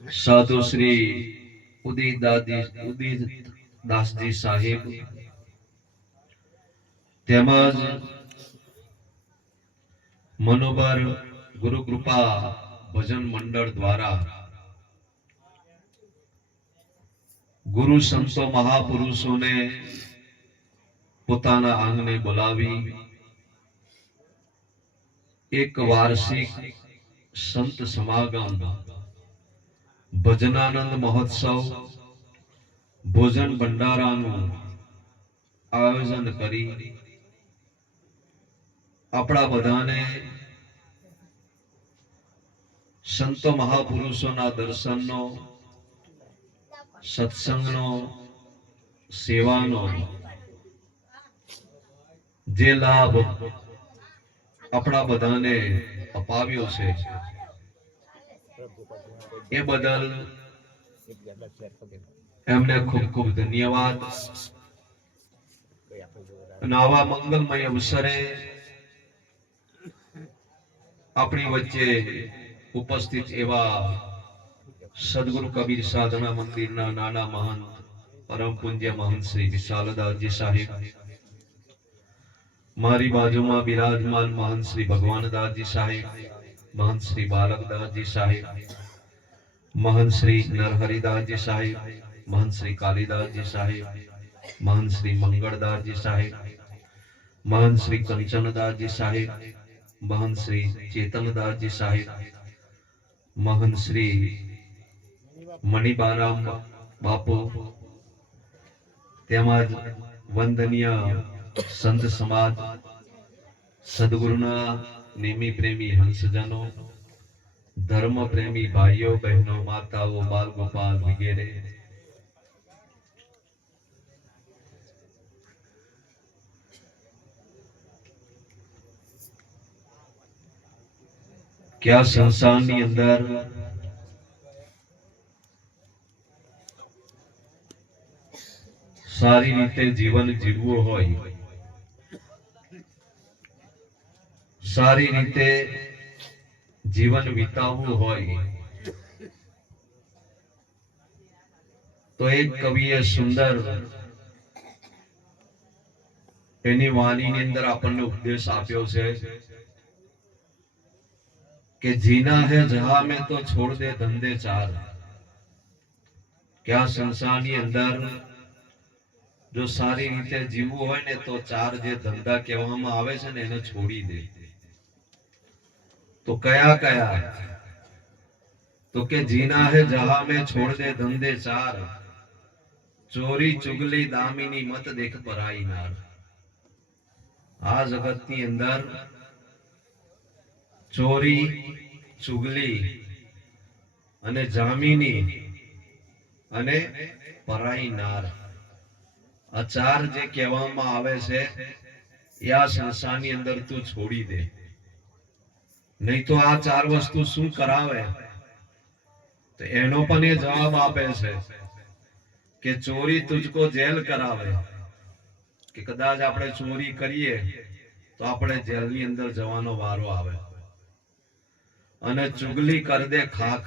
સાધુ શ્રી ઉદિત દાસજી સાહેબ તેમજ મનોબર ગુરુ કૃપા ભજન મંડળ દ્વારા ગુરુ સંતો મહાપુરુષોને પોતાના આંગણે બોલાવી એક વાર્ષિક સંત સમાગમ ભજનાનંદ મહોત્સવ ભોજન ભંડારાનું આયોજન કરી આપણા બધાને સંતો મહાપુરુષોના દર્શનનો, સત્સંગનો, સેવાનો જે લાભ આપણા બધાને અપાવ્યો છે એ બદલ એમને ખૂબ ખૂબ ધન્યવાદ. અને આવા મંગલમય અવસરે આપણી વચ્ચે ઉપસ્થિત એવા સદગુરુ કબીર સાધના મંદિરના નાના મહંત પરમ પૂજ્ય મહંત શ્રી વિશાલદાસજી સાહેબ, મારી બાજુમાં બિરાજમાન મહંત શ્રી ભગવાનદાસજી સાહેબ, મહંત શ્રી બાલકદાસજી સાહેબ, મહંત શ્રી નરહરિદાસજી સાહેબ, મહંત શ્રી કાલિદાસજી સાહેબ, મહંત શ્રી મંગળદાસજી સાહેબ, મહંત શ્રી કંચનદાસજી સાહેબ, મહંત શ્રી ચેતનદાસજી સાહેબ, મહંત શ્રી મણિબારામ બાપુ, તેમજ વંદનીય સંત સમાજ, સદગુરુના નેમી પ્રેમી હંસજનો, ધર્મ પ્રેમી ભાઈઓ બહેનો, માતાઓ, બાલ ગોપાલ વગેરે કે આ સંસારની અંદર સારી રીતે જીવન જીવવું હોય, સારી રીતે જીવન વિતાવવું હોય તો એક કવિએ સુંદર એની વાણીની અંદર આપણને ઉપદેશ આપ્યો છે કે જીના હે જહાં મેં તો છોડ દે ધંધે ચાર. કે આ સંસારની અંદર જો સારી રીતે જીવવું હોય ને તો ચાર જે ધંધા કહેવામાં આવે છે ને એને છોડી દે. તો કયા કયા? તો કે જીના હે જહાં મેં છોડ દે ધંધે ચાર, ચોરી ચુગલી દામિની મત દેખ પરાઈ નાર. આ જગતની અંદર ચોરી, ચુગલી અને જામીની અને પરાઈ નાર, આ ચાર જે કહેવામાં આવે છે એ આ સંસારની અંદર તું છોડી દે. નહીં તો આ ચાર વસ્તુ શું કરાવે? તો એનો પણ એ જવાબ આપે છે કે ચોરી તુજકો જેલ કરાવે. કે કદાચ આપણે ચોરી કરીએ તો આપણે જેલની અંદર જવાનો વારો આવે. અને ચુગલી કર દે ખાક.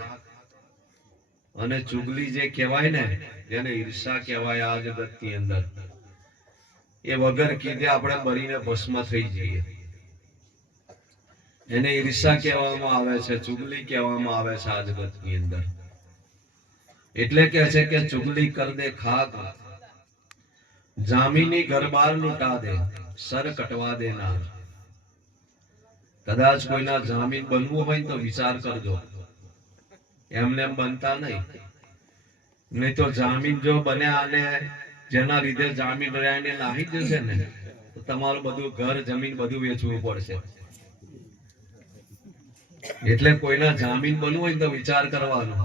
અને ચુગલી જે કહેવાય ને, જેને ઈર્ષા કહેવાય આ જગતની અંદર, એ વગર કીધે આપણે મરીને ભસ્મ થઈ જઈએ. એને ઈર્ષા કહેવામાં આવે છે, ચુગલી કહેવામાં આવે છે આ જગતની અંદર. એટલે કે છે કે ચુગલી કર દે ખાક, જામીની ઘર બાર લૂંટા દે, સર કટવા દે નાર. કદાચ કોઈના જામીન બનવું હોય તો વિચાર કરજો, એમને એમ બનતા નહીં તો જામીન જો બન્યા અને જેના લીધે જામીન રહ્યા એને નાહી જશે ને તો તમારું બધું ઘર જમીન બધું વેચવું પડશે. એટલે કોઈના જામીન બનવું હોય તો વિચાર કરવાનો.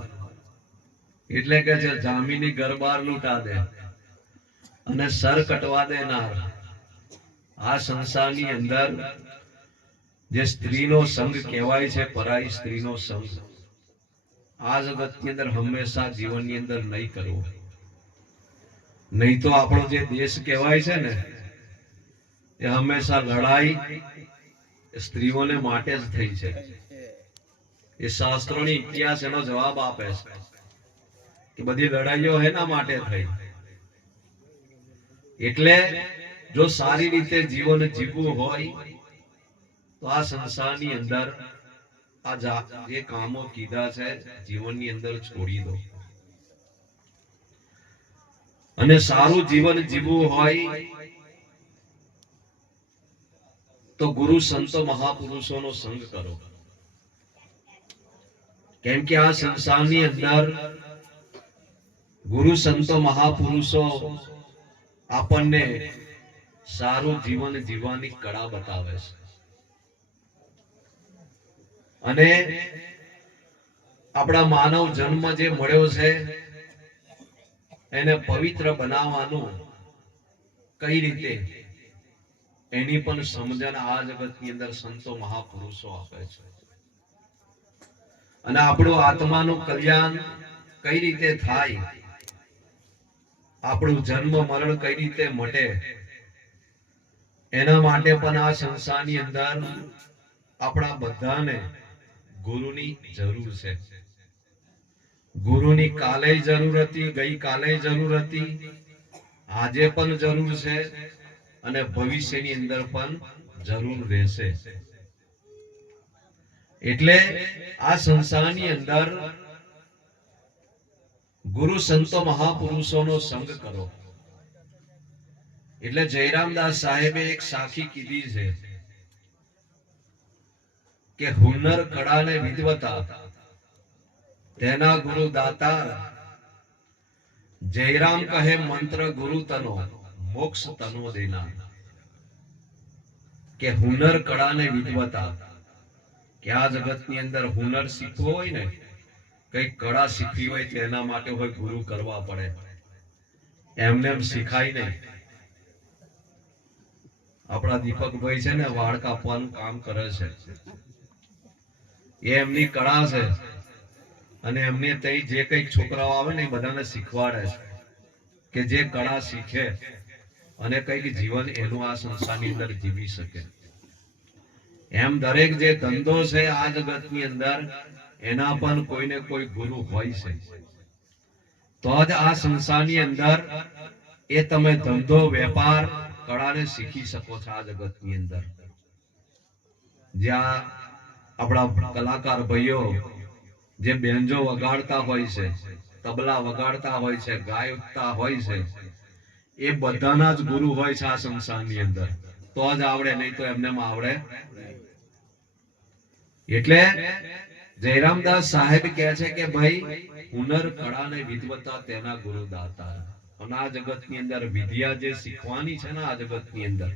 એટલે કે છે જામીની ઘર બાર લૂંટા દે અને સર કટવા દે નાર. આ સંસારની અંદર જે સ્ત્રીનો સંગ કહેવાય છે, પરાઈ સ્ત્રીનો સંગ, આ જગતની અંદર હંમેશા જીવનની અંદર નહીં કરવો. નહીં તો આપણો જે દેશ કહેવાય છે ને એ હંમેશા લડાઈ સ્ત્રીઓને માટે જ થઈ છે. એ શાસ્ત્રોની ઇતિહાસ એનો જવાબ આપે છે. કે બધી લડાઈઓ એના માટે થઈ. એટલે જો સારી રીતે જીવન જીવવું હોય તો આ સંસારની અંદર આ જે કામો કીધા છે જીવનની અંદર છોડી દો. અને સારું જીવન જીવવું હોય તો ગુરુ સંતો મહાપુરુષોનો સંગ કરો. કેમ કે આ સંસારની અંદર ગુરુ સંતો મહાપુરુષો આપણને સારું જીવન જીવવાની કળા બતાવે છે. અને આપણા માનવ જન્મ જે મળ્યો છે એને પવિત્ર બનાવવાનું કઈ રીતે એની પણ સમજણ આ જગતની અંદર સંતો મહાપુરુષો આપે છે. અને આપણું આત્માનું કલ્યાણ કઈ રીતે થાય, આપણું જન્મ મરણ કઈ રીતે મટે, એના માટે પણ આ સંસારની અંદર આપણા બધાને ગુરુની જરૂર છે. ગુરુની કાલે જરૂર હતી, ગઈ કાલે જરૂર હતી, આજે પણ જરૂર છે અને ભવિષ્યની અંદર પણ જરૂર રહેશે. એટલે આ સંસારની અંદર ગુરુ સંતો મહાપુરુષોનો સંગ કરો. એટલે જયરામદાસ સાહેબે એક સાખી કીધી છે કે હુનર કળા ને વિદ્વતા તેના ગુરુ દાતા. જયરામ કહે મંત્ર ગુરુ તનો મોક્ષ તનો દેના. કે હુનર કળા ને વિદ્વતા, કે આ જગતની અંદર હુનર શીખવો હોય ને, કઈ કળા શીખવી હોય તેના માટે હોય ગુરુ કરવા પડે. એમને એમ શીખાય નહીં. આપણા દીપકભાઈ છે ને વાળ કાપવાનું કામ કરે છે, એ એમની કળા છે. અને એમને ત્યાં જે કઈ છોકરાઓ આવે ને એ બધાને શીખવાડે છે કે જે કળા શીખે અને કઈક જીવન એનું આ સંસારની અંદર જીવી શકે. એમ દરેક જે ધંધો છે આ જગતની અંદર એના પણ કોઈને કોઈ ગુરુ હોય છે. તો જ આ સંસારની અંદર એ તમે ધંધો વેપાર કળાને શીખી શકો છો. આ જગતની અંદર જ્યાં આપણા કલાકાર ભાઈઓ જે બેન્જો વગાડતા હોય છે, તબલા વગાડતા હોય છે, ગાયકતા હોય છે, એ બધાના જ ગુરુ હોય છે આ સંસારની અંદર. તો જ આવડે, નહીં તો એમને આવડે. એટલે જયરામદાસ સાહેબ કહે છે કે ભાઈ હુનર કળા ને વિદ્વતા તેના ગુરુ દાતા. અને આ જગતની અંદર વિદ્યા જે શીખવાની છે ને આ જગતની અંદર,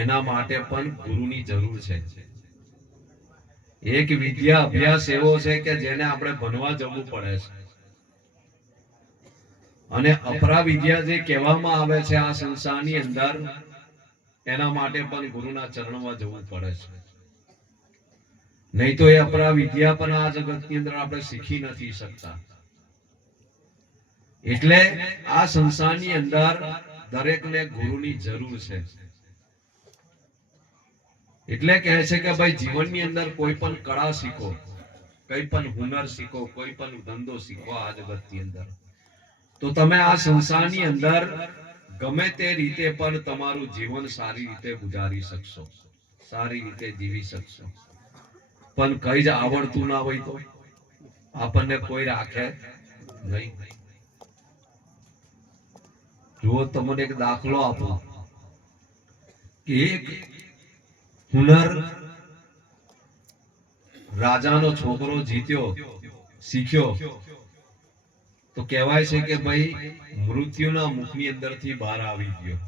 એના માટે પણ ગુરુની જરૂર છે. એક વિદ્યા અભ્યાસ એવો છે કે જેને આપણે ભણવા જવું પડે છે. અને અપરા વિદ્યા જે કહેવામાં આવે છે આ સંસારની અંદર, એના માટે પણ ગુરુના ચરણમાં જવું પડે છે. નહીં તો એ અપરા વિદ્યા પણ આ જગતની અંદર આપણે શીખી નથી શકતા. એટલે આ સંસારની અંદર દરેકને ગુરુની જરૂર છે. એટલે કહે છે કે ભાઈ જીવનની અંદર કોઈ પણ કળા શીખો, કઈ પણ હુનર શીખો, કોઈ પણ ધંધો શીખો આ જગતની અંદર, તો તમે આ સંસારની અંદર ગમે તે રીતે પણ તમારું જીવન સારી રીતે ગુજારી શકશો, સારી રીતે જીવી શકશો. પણ કઈ જ આવડતું ના હોય તો આપણને કોઈ રાખે નહીં. જો તમને એક દાખલો આપો કે એક હુનર રાજાનો છોકરો જીત્યો, શીખ્યો, તો કહેવાય છે કે ભાઈ મૃત્યુના મુખની અંદરથી બહાર આવી ગયો.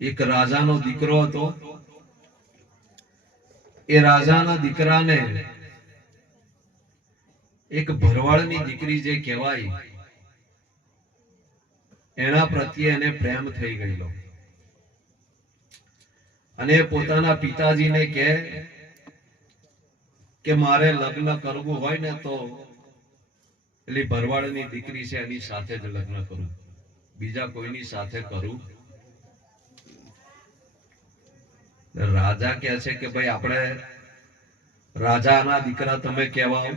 એક રાજાનો દીકરો હતો, એ રાજાના દીકરાને એક ભરવાડની દીકરી જે કહેવાય એના પ્રત્યે એને પ્રેમ થઈ ગયેલો. અને પોતાના પિતાજીને કહે કે મારે લગ્ન કરવું હોય ને તો પેલી ભરવાડની દીકરી છે એની સાથે જ લગ્ન કરું, બીજા કોઈની સાથે કરું. રાજા કહે છે કે ભાઈ આપણે રાજાના દીકરા તમે કહેવાઓ,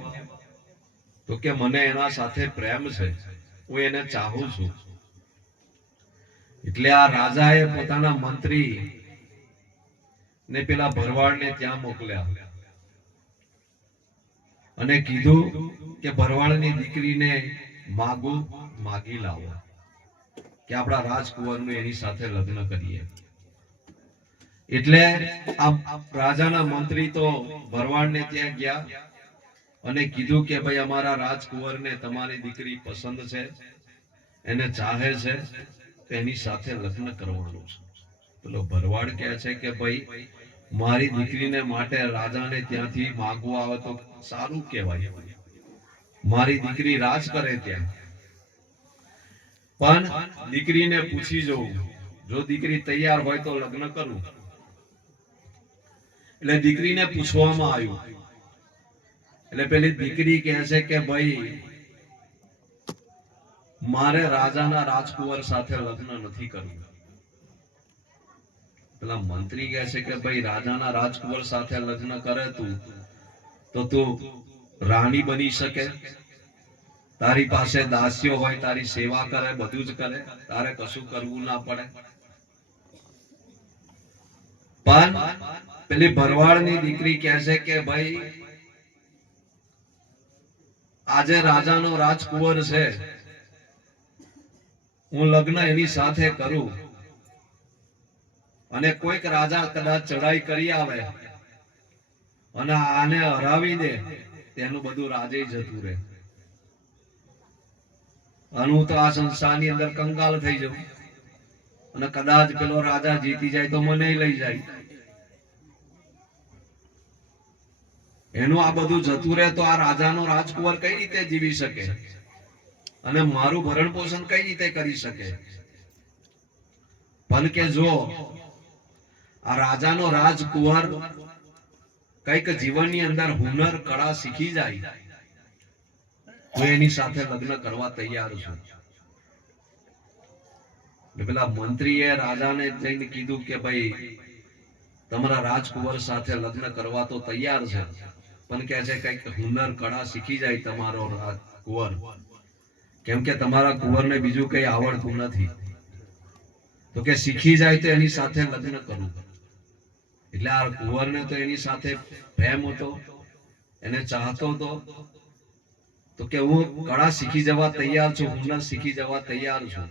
તો કે મને એના સાથે પ્રેમ છે, હું એને ચાહું છું. એટલે આ રાજાએ પોતાના મંત્રી ને પેલા ભરવાડને ત્યાં મોકલ્યા અને કીધું કે ભરવાડની દીકરીને માગી લાવો કે આપણા રાજકુંવરનું એની સાથે લગ્ન કરીએ. એટલે આ રાજાના મંત્રી તો ભરવાડને ત્યાં ગયા અને કીધું કે ભાઈ અમારા રાજકુંવરને તમારી દીકરી પસંદ છે, એને ચાહે છે, એની સાથે લગ્ન કરવાનું છે. પેલો ભરવાડ કહે છે કે ભાઈ મારી દીકરીને માટે રાજાને ત્યાંથી માગવું આવે તો સારું કહેવાય, મારી દીકરી રાજ કરે ત્યાં, પણ દીકરીને પૂછી જોઉં, જો દીકરી તૈયાર હોય તો લગ્ન કરું. એટલે દીકરીને પૂછવામાં આવ્યું. એટલે પેલી દીકરી કહે છે કે ભાઈ મારે રાજાના રાજકુંવર સાથે લગ્ન નથી કરવું. પેલા મંત્રી કહે છે કે ભાઈ રાજાના રાજકુંવર સાથે લગ્ન કરે તો તું રાણી બની શકે, તારી પાસે દાસીઓ હોય, તારી સેવા કરે, બધું જ કરે, તારે કશું કરવું ના પડે. પણ પેલી ભરવાડની દીકરી કહે છે કે ભાઈ આજે રાજાનો રાજકુંવર છે, હું લગ્ન એની સાથે કરું અને કોઈક રાજા કદાચ ચડાઈ કરી આવે અને આને હરાવી દે, તેનું બધું રાજે જતું રહે અને હું તો આ સંસારની અંદર કંગાલ થઈ જાઉં અને કદાચ પેલો રાજા જીતી જાય તો મને લઈ જાય. એનું આ બધું જતું રહે તો આ રાજાનો રાજકુંવર કઈ રીતે જીવી શકે અને મારું ભરણ પોષણ કઈ રીતે કરી શકે. પણ કે જો આ રાજાનો રાજકુંવર કઈક જીવનની અંદર હુનર કળા શીખી જાય તો એની સાથે લગ્ન કરવા તૈયાર છું. પેલા મંત્રીએ રાજાને જઈને કીધું કે ભાઈ તમારા રાજકુંવર સાથે લગ્ન કરવા તો તૈયાર છે, પણ કે છે કઈક હુનર કળા શીખી જાય તમારો રાજકુંવર, કેમ કે તમારા કુંવરને બીજું કઈ આવડતું નથી, તો કે શીખી જાય તો એની સાથે લગ્ન કરવું. એટલે આ કુંવરને તો એની સાથે પ્રેમ હતો, એને ચાહતો હતો, તો કે હું કળા શીખી જવા તૈયાર છું, હુનર શીખી જવા તૈયાર છું.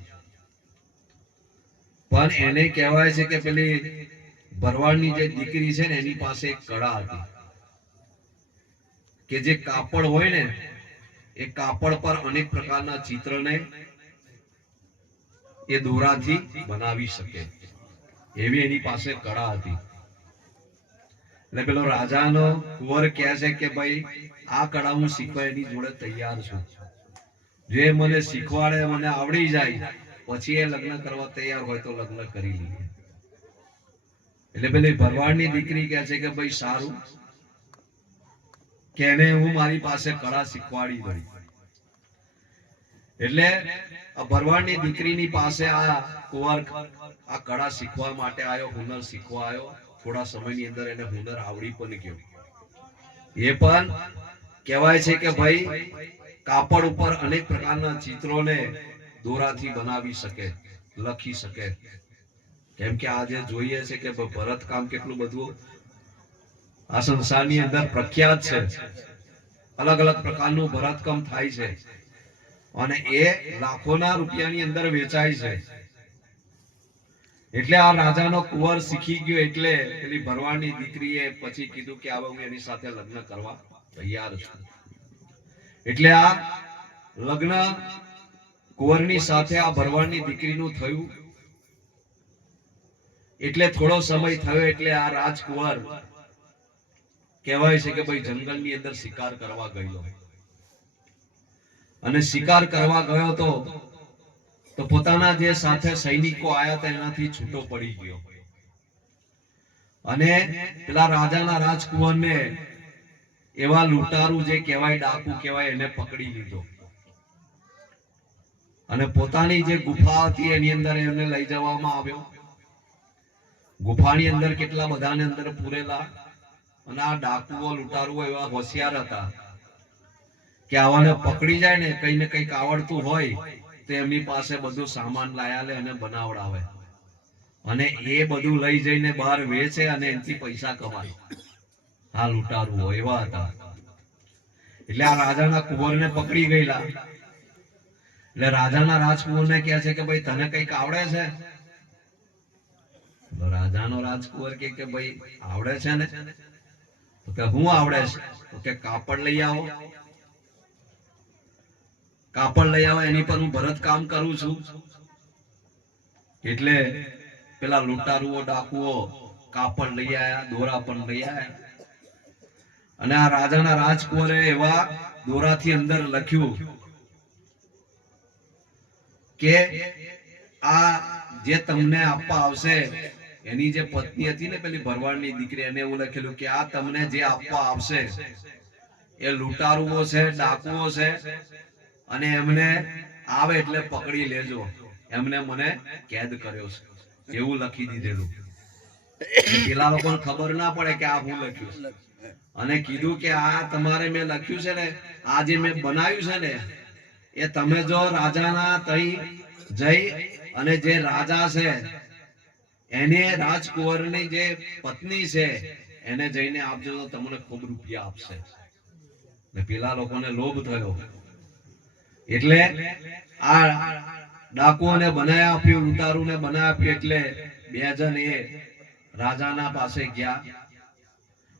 પણ એને કહેવાય છે કે પેલી ભરવાડની જે દીકરી છે ને એની પાસે એક કળા હતી કે જે કાપડ હોય ને એ કાપડ પર અનેક પ્રકારના ચિત્રને એ દોરાથી બનાવી શકે, એવી એની પાસે કળા હતી. એટલે પેલો રાજાનો કુંવર કહે છે કે ભાઈ આ કળા હું શીખવા એની જોડે તૈયાર છું, જે મને શીખવાડે, મને આવડી જાય, પછી એ લગ્ન કરવા તૈયાર હોય તો લગ્ન કરી લઈએ. એટલે પેલી ભરવાડની દીકરી કહે છે કે ભાઈ સારું, કે એને હું મારી પાસે કળા શીખવાડી દઉં. એટલે આ ભરવાડની દીકરીની પાસે આ કુંવર આ કળા શીખવા માટે આવ્યો, હુનર શીખવા આવ્યો. થોડા સમયની અંદર એને હુનર આવડી પણ ગયો. એ પણ કહેવાય છે કે ભાઈ કાપડ ઉપર અનેક પ્રકારના ચિત્રોને દોરાથી બનાવી શકે, લખી શકે. કેમ કે આજે જોઈએ છે કે ભરત કામ કેટલું બધું આ સંસારની અંદર પ્રખ્યાત છે, અલગ અલગ પ્રકારનું ભરતકામ થાય છે અને એ લાખોના રૂપિયાની અંદર વેચાય છે. એટલે આ રાજાનો કુંવર શીખી ગયો, એટલે પેલી ભરવાડની દીકરીએ પછી કીધું કે હવે હું એની સાથે લગ્ન કરવા તૈયાર છું. એટલે આ લગ્ન કુંવરની સાથે આ ભરવાડની દીકરીનું થયું. એટલે થોડો સમય થયો એટલે આ રાજકુંવર કહેવાય છે કે ભાઈ જંગલની અંદર શિકાર કરવા ગયો અને શિકાર કરવા ગયો તો પોતાના જે સાથે સૈનિકો આયા હતા એનાથી છૂટો પડી ગયો અને પેલા રાજાના રાજકુંવરને એવા લૂંટારું જે કહેવાય, ડાકુ કહેવાય, એને પકડી લીધો અને પોતાની જે ગુફા હતી એની અંદર એને લઈ જવામાં આવ્યો. ગુફાની અંદર કેટલા બધાને અંદર પૂરેલા અને આ ડાકુઓ લૂંટારુઓ એવા હોશિયાર હતા કે આવાને પકડી જાય ને કંઈક આવડતું હોય તો એમની પાસે બધું સામાન લાયા લે અને બનાવડાવે અને એ બધું લઈ જઈને બહાર વેચે અને એનાથી પૈસા કમાય. આ લૂંટારુઓ એવા હતા. એટલે આ રાજાના કુંવરને પકડી ગયેલા. એટલે રાજાના રાજકુંવરને કહે છે કે ભાઈ તને કંઈક આવડે છે? રાજાનો રાજકુંવર કે ભાઈ આવડે છે ને. તો કે હું આવડે છે? તો કે કાપડ લઈ આવો. કાપડ લઈ આવો, એની પર હું ભરત કામ કરું છું. એટલે પેલા લૂંટારુઓ ડાકુઓ કાપડ લઈ આયા, દોરા પણ લઈ આયા અને આ રાજાના રાજકુંવરે એવા દોરાથી અંદર લખ્યું કે આ જે તમને આપવા આવશે, એની જે પત્ની હતી ને પેલી ભરવાડની દીકરી, એને એવું લખેલું કે આ તમને જે આપવા આવશે એ લૂંટારુઓ છે, ડાકુઓ છે અને એમને આવે એટલે પકડી લેજો, એમને મને કેદ કર્યો છે, એવું લખી દીધેલું. પેલા લોકોને ખબર ના પડે કે આ હું લખ્યું અને કીધું કે આ તમારે મેં લખ્યું છે ને, આ જે મેં બનાવ્યું છે ને, એ તમે જો રાજાના તઈ જઈ અને જે રાજા છે એને રાજકુંવરની જે પત્ની છે એને જઈને આપજો તો તમને ખૂબ રૂપિયા આપશે. ને પેલા લોકોને લોભ થયો એટલે આ ડાકુઓને બનાવી આપ્યું, લૂંટારુને બનાવી આપ્યું. એટલે બે જણ એ રાજાના પાસે ગયા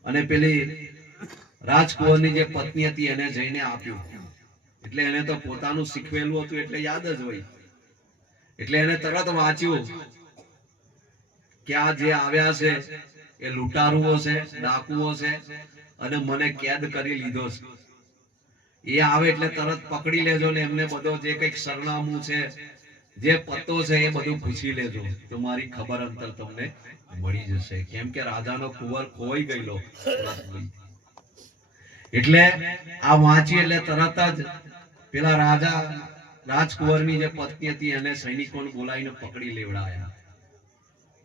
અને પેલી રાજકુંવરની જે પત્ની હતી એને જઈને આપ્યું. એટલે એને તો પોતાનું શીખવેલું હતું એટલે યાદ જ હોય. એટલે એને તરત વાંચ્યું કે આ જે આવ્યા છે એ લૂંટારુઓ છે, ડાકુઓ છે અને મને કેદ કરી લીધો છે. એ આવે એટલે તરત પકડી લેજો ને એમને બધો જે કંઈક સરનામું છે, જે પત્તો છે એ બધું પૂછી લેજો તો મારી ખબર અંતર તમને મળી જશે. કેમ કે રાજાનો કુંવર ખોવાઈ ગયેલો. એટલે આ વાંચી એટલે તરત જ પેલા રાજકુંવરની જે પત્ની હતી એને સૈનિકોને બોલાવીને પકડી લેવડાયા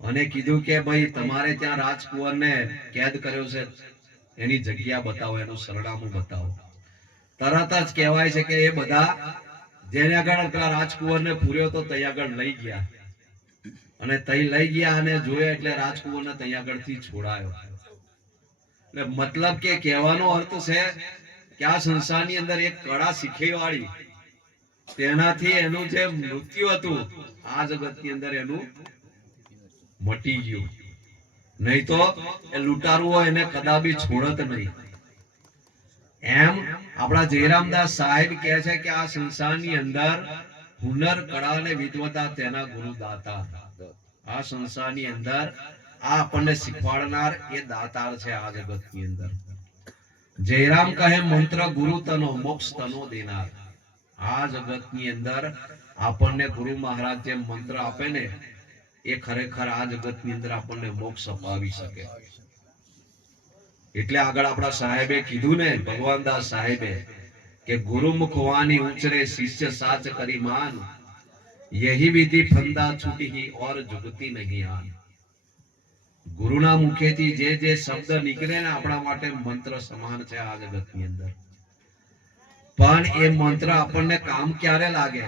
અને કીધું કે ભાઈ તમારે ત્યાં રાજકુંવરને કેદ કર્યો છે, એની જગ્યા બતાવો, એનું સરનામું બતાવો. તરત જ કહેવાય છે કે એ બધા જેને આગળ પેલા રાજકુંવરને પૂર્યો તો તઈ આગળ લઈ ગયા અને તઈ લઈ ગયા અને જોયા એટલે રાજકુંવરને તઈ આગળથી છોડાયો. એટલે મતલબ કે કહેવાનો અર્થ છે કે આ સંસારની અંદર એક કળા શીખી વાળી તેનાથી એનું જે મૃત્યુ હતું આ જગતની અંદર એનું મટી ગયું. નહીં તો એ લૂંટારુઓ એને કદાપી છોડત નહીં. એમ આપણા જયરામદાસ સાહેબ કહે છે કે આ સંસારની અંદર હુનર, કળા અને વિદ્વતા તેના ગુરુ દાતાર. આ સંસારની અંદર આ આપણને શીખવાડનાર એ દાતાર છે આ જગતની અંદર. જયરામ કહે મંત્ર ગુરુ તનો મોક્ષ તનો દેનાર. આ જગતની અંદર આપણને ગુરુ મહારાજ જે મંત્ર આપે ને એ ખરેખર આ જગતની અંદર આપણને મોક્ષ અપાવી શકે. એટલે આગળ આપણા સાહેબે કીધું ને, ભગવાનદાસ સાહેબે કે ગુરુમુખ વાણી ઉચરે શિષ્ય સાચ કરી માન, યહી વિધિ ફંદા છૂટી ઓર જુગતી નહીં આન. ગુરુના મુખેથી જે જે શબ્દ નીકળે ને આપણા માટે મંત્ર સમાન છે આ જગતની અંદર. પણ એ મંત્ર આપણને કામ ક્યારે લાગે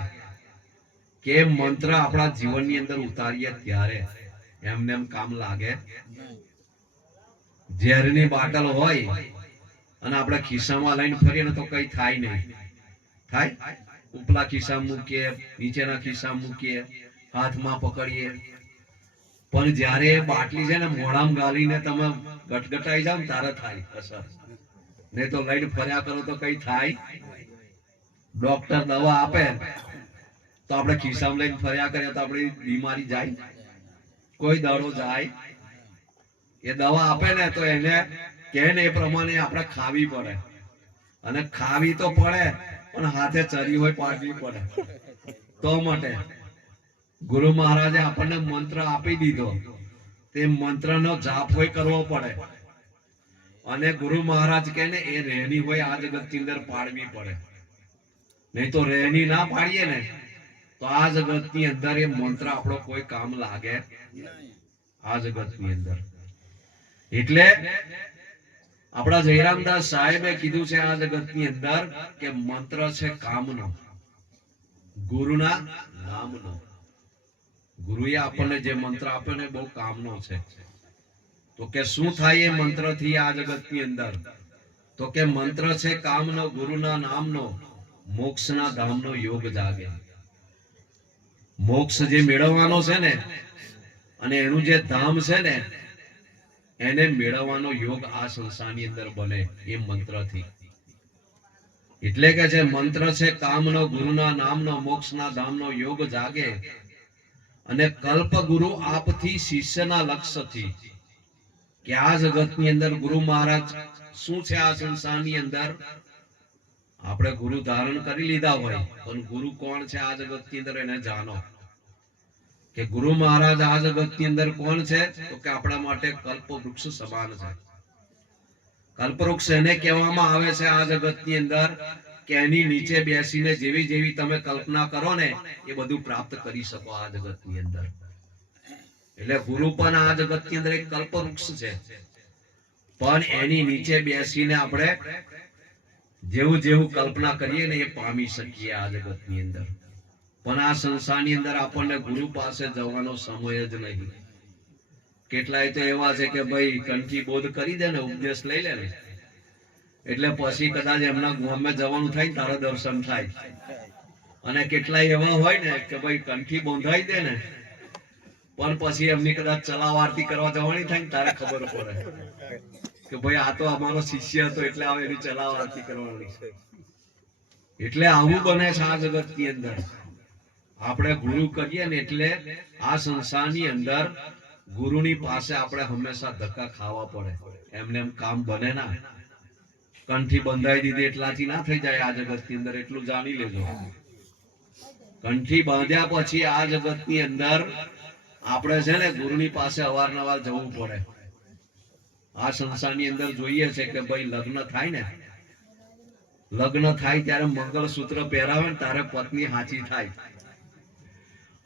કે મંત્ર આપણા જીવનની અંદર ઉતારીએ ત્યારે. એમને એમ કામ લાગે. ઝેરની બાટલ હોય અને આપણે ખિસ્સામાં લઈને ફરીએ ને તો કઈ થાય નહીં. થાય? ઉપલા ખિસ્સામાં મૂકીએ, નીચેના ખિસ્સામાં મૂકીએ, હાથમાં પકડીએ, પણ જયારે બાટલી છે ને મોઢામાં ગાલીને તમે ગટગટાઈ જાવ ને ત્યારે થાય અસર. નહીં તો લઈને ફર્યા કરો તો કઈ થાય. ડોક્ટર દવા આપે તો આપણે ખિસ્સામાં લઈને ફર્યા કરીએ તો આપણી બીમારી જાય? કોઈ દાડો જાય? એ દવા આપે ને તો એને કહે ને એ પ્રમાણે આપણે ખાવી પડે. અને ખાવી તો પડે પણ હાથે ચરી હોય પાડવી પડે. તો માટે ગુરુ મહારાજે આપણને મંત્ર આપી દીધો, તે મંત્રનો જાપ હોય કરવો પડે. અને ગુરુ મહારાજ કહે ને એ રહેણી હોય આ જગતની અંદર પાડવી પડે. નહીં તો રહેણી ના પાડીએ ને તો આ જગતની અંદર એ મંત્ર આપણો કોઈ કામ લાગે આ જગતની અંદર. એટલે આપણા જયરામદાસ સાહેબે કીધું છે આ જગતની અંદર કે મંત્ર છે કામનો, ગુરુના નામનો. ગુરુએ આપણને જે મંત્ર આપ્યો ને બહુ કામનો છે. તો કે શું થાય એ મંત્ર થી આ જગતની અંદર? તો કે મંત્ર છે કામનો, ગુરુના નામનો, મોક્ષના ધામનો યોગ જાગે. મોક્ષ જે મેળવવાનો છે ને અને એનું જે ધામ છે ને એને મેળવવાનો યોગ આ સંસારની અંદર બને એ મંત્રથી. એટલે કે જે મંત્ર છે કામનો, ગુરુના નામનો, મોક્ષના ધામનો યોગ જાગે. અને કલ્પ ગુરુ આપથી શિષ્યના લક્ષ્યથી, કે આ જગતની અંદર ગુરુ મહારાજ શું છે આ સંસારની અંદર? આપણે ગુરુ ધારણ કરી લીધા હોય પણ ગુરુ કોણ છે આ જગતની અંદર એને જાણો. કે ગુરુ મહારાજ આ જગતની અંદર કોણ છે? તો કે આપણા માટે કલ્પ વૃક્ષ સમાન છે. કલ્પવૃક્ષ એને કહેવામાં આવે છે આ જગતની અંદર કે એની નીચે બેસીને જેવી જેવી તમે કલ્પના કરો ને એ બધું પ્રાપ્ત કરી શકો આ જગતની અંદર. એટલે ગુરુ પણ આ જગતની અંદર એક કલ્પવૃક્ષ છે, પણ એની નીચે બેસીને આપણે જેવું જેવું કલ્પના કરીએ ને એ પામી શકીએ આ જગતની અંદર. પણ આ સંસારની અંદર આપણને ગુરુ પાસે જવાનો સમય જ નહીં. કેટલાય તો એવા છે કે ભાઈ કંઠી બોધ કરી દે ને, ઉપદેશ લઈ લે ને એટલે પછી કદાચ એમના ગામે જવાનું થાય તારે દર્શન થાય. અને કેટલાય એવા હોય ને કે ભાઈ કંઠી બોંધાઈ દે ને પણ પછી એમની કદાચ ચલાવ આરતી કરવા જવાની થાય ને તારે ખબર પડે કે ભાઈ આ તો અમારો શિષ્ય હતો એટલે હવે એની ચલાવ આરતી કરવાની છે. એટલે આવું બને છે આ જગતની અંદર. આપણે ગુરુ કરીએ ને એટલે આ સંસારની અંદર ગુરુની પાસે આપણે હંમેશા ધક્કા ખાવા પડે. એમને એમ કામ બને ના. કંઠી બંધાઈ દીધી એટલાથી ના થઈ જાય આ જગતની અંદર, એટલું જાણી લેજો. કંઠી બાંધ્યા પછી આ જગતની અંદર આપણે છે ને ગુરુની પાસે અવારનવાર જવું પડે. આ સંસારની અંદર જોઈએ છે કે ભાઈ લગ્ન થાય ને, લગ્ન થાય ત્યારે મંગળસૂત્ર પહેરાવે ને તારે પત્ની હાચી થાય.